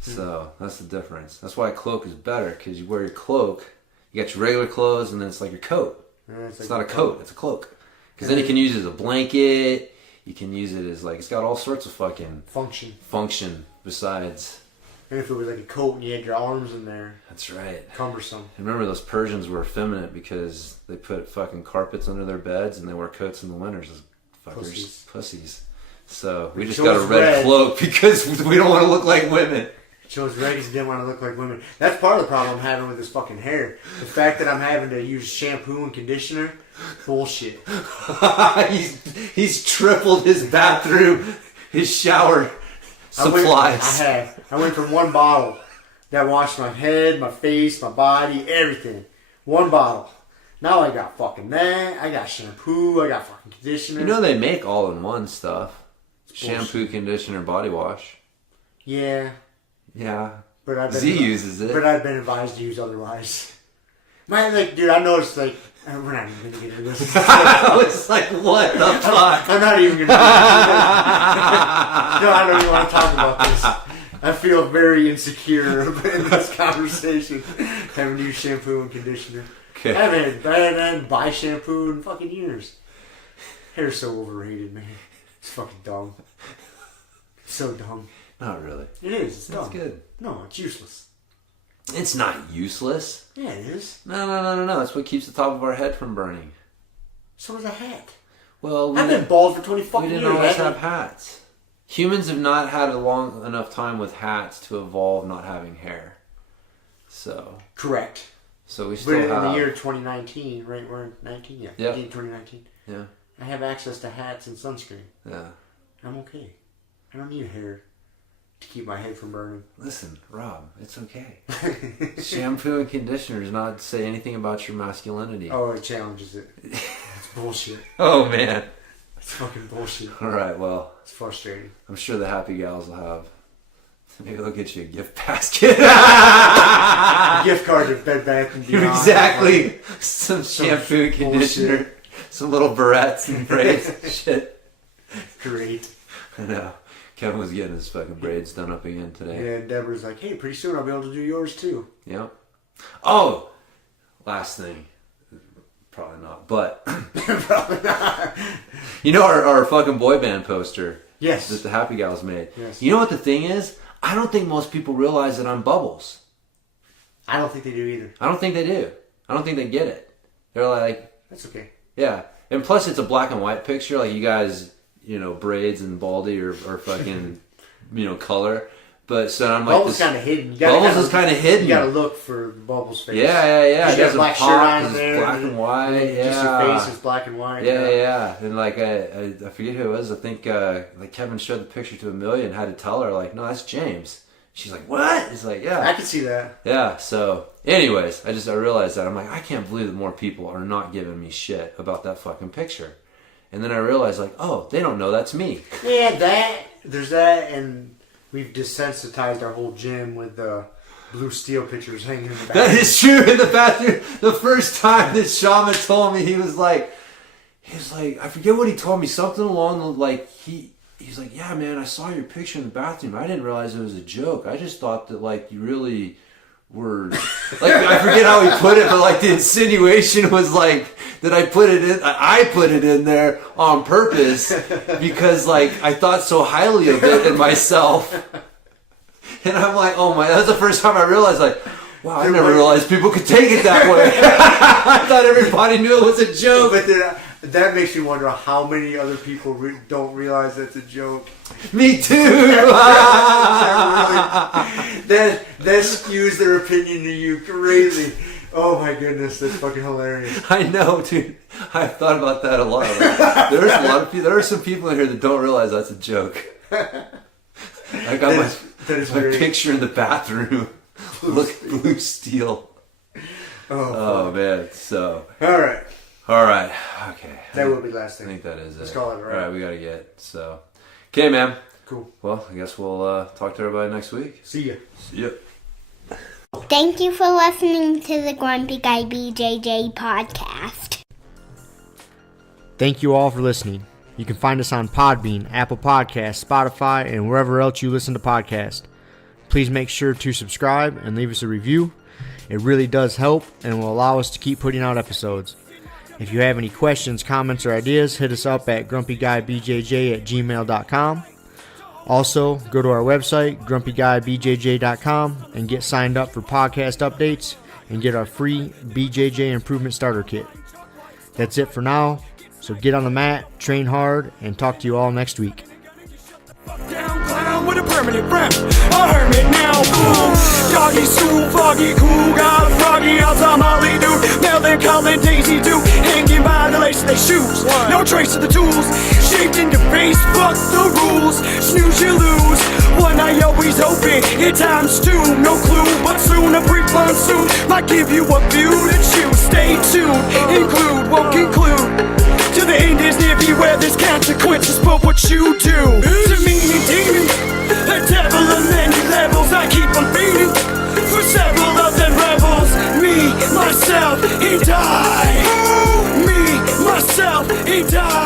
So that's the difference. That's why a cloak is better, because you wear your cloak, you got your regular clothes, and then it's like your coat. It's not a coat, it's a cloak. Because then you can use it as a blanket. You can use it as like, it's got all sorts of fucking function besides. And if it was like a coat and you had your arms in there. That's right. Cumbersome. And remember, those Persians were effeminate because they put fucking carpets under their beds and they wear coats in the winters as fuckers. Pussies. So we just got a red cloak because we don't want to look like women. Chose red because he didn't want to look like women. That's part of the problem I'm having with this fucking hair. The fact that I'm having to use shampoo and conditioner, bullshit. he's tripled his bathroom, his shower supplies. I went from one bottle that washed my head, my face, my body, everything. One bottle. Now I got fucking that. I got shampoo. I got fucking conditioner. You know they make all-in-one stuff. Shampoo, conditioner, body wash. Yeah. Yeah. But I've been Z uses it. But I've been advised to use otherwise. Man, like, dude, I noticed, like, we're not even going to get into this. I was like, what the fuck? I'm not even going to get into this. No, I don't even want to talk about this. I feel very insecure in this conversation. Having to use shampoo and conditioner. Okay. I haven't buy shampoo in fucking years. Hair's so overrated, man. It's fucking dumb. It's so dumb. Not really. It is. It's dumb. It's good. No, it's useless. It's not useless. Yeah, it is. No. That's what keeps the top of our head from burning. So is a hat. Well, I've been bald for 20 fucking we years. didn't always have hats. Humans have not had a long enough time with hats to evolve not having hair. So. Correct. So we still have. But in the year 2019, right? We're in 19, yeah. Yeah. 2019. Yeah. I have access to hats and sunscreen. Yeah. I'm okay. I don't need hair to keep my head from burning. Listen, Rob, it's okay. Shampoo and conditioner does not say anything about your masculinity. Oh, it challenges it. It's bullshit. Oh, man. It's fucking bullshit. All right, well. It's frustrating. I'm sure the happy gals will have. Maybe they'll get you a gift basket. A gift card to Bed Bath & Beyond. Exactly. Some shampoo and conditioner. Bullshit. Some little barrettes and braids. Shit. Great. I know. Kevin was getting his fucking braids done up again today. Yeah, and Deborah's like, hey, pretty soon I'll be able to do yours too. Yep. Oh! Last thing. Probably not, but... Probably not. You know our fucking boy band poster? Yes. That the Happy Gals made? Yes. You know what the thing is? I don't think most people realize that I'm Bubbles. I don't think they do either. I don't think they do. I don't think they get it. They're like... That's okay. Yeah. And plus it's a black and white picture. Like you guys... You know, braids and baldy or fucking, color. But so I'm like, Bubbles kind of hidden. Bubbles is kind of hidden. You gotta look for Bubbles' face. Yeah. He has a black shirt on there. Black and white. Yeah. Just your face is black and white. Yeah. And like I forget who it was. I think like Kevin showed the picture to Amelia and had to tell her like, no, that's James. She's like, what? He's like, yeah. I can see that. Yeah. So, anyways, I realized that I'm like, I can't believe that more people are not giving me shit about that fucking picture. And then I realized, like, oh, they don't know that's me. Yeah, there's that, and we've desensitized our whole gym with the blue steel pictures hanging in the bathroom. That is true. In the bathroom, the first time that Shaman told me, he was like, I forget what he told me, something along the, like, he's like, yeah, man, I saw your picture in the bathroom. I didn't realize it was a joke. I just thought that, like, you really were, like, I forget how he put it, but, like, the insinuation was, like, that I put it in there on purpose because, like, I thought so highly of it and myself. And I'm like, oh my, that's the first time I realized, like, wow, I never realized people could take it that way. I thought everybody knew it was a joke. But then, that makes me wonder how many other people don't realize that's a joke. Me too. that skews their opinion to you greatly. Oh my goodness, that's fucking hilarious. I know, dude. I've thought about that a lot. There's a lot of people. There are some people in here that don't realize that's a joke. I got my picture in the bathroom. Look, blue steel. Oh man. So. All right. Okay. That will be the last thing. I think that is Let's it. call it right. All right, we gotta get so. Okay, man. Cool. Well, I guess we'll talk to everybody next week. See ya. See ya. Thank you for listening to the Grumpy Guy BJJ Podcast. Thank you all for listening. You can find us on Podbean, Apple Podcasts, Spotify, and wherever else you listen to podcasts. Please make sure to subscribe and leave us a review. It really does help and will allow us to keep putting out episodes. If you have any questions, comments, or ideas, hit us up at grumpyguybjj@gmail.com. Also, go to our website, grumpyguybjj.com, and get signed up for podcast updates and get our free BJJ Improvement Starter Kit. That's it for now, so get on the mat, train hard, and talk to you all next week. Down clown with a permanent rep, a hermit now, boom. Doggy stool, foggy, cool, got a froggy outside Molly dude. Melvin, Colin, Daisy Duke, hanging by the lace of their shoes. No trace of the tools, shaped in your face, fuck the rules. Snooze, you lose, one eye always open, at times two. No clue, but soon a brief monsoon might give you a view to choose. Stay tuned, include, won't conclude. To the end is near, beware there's consequences for what you do. To me, demon, a devil of many levels, I keep on feeding. For several of them rebels, me, myself, and I. Me, myself, and I.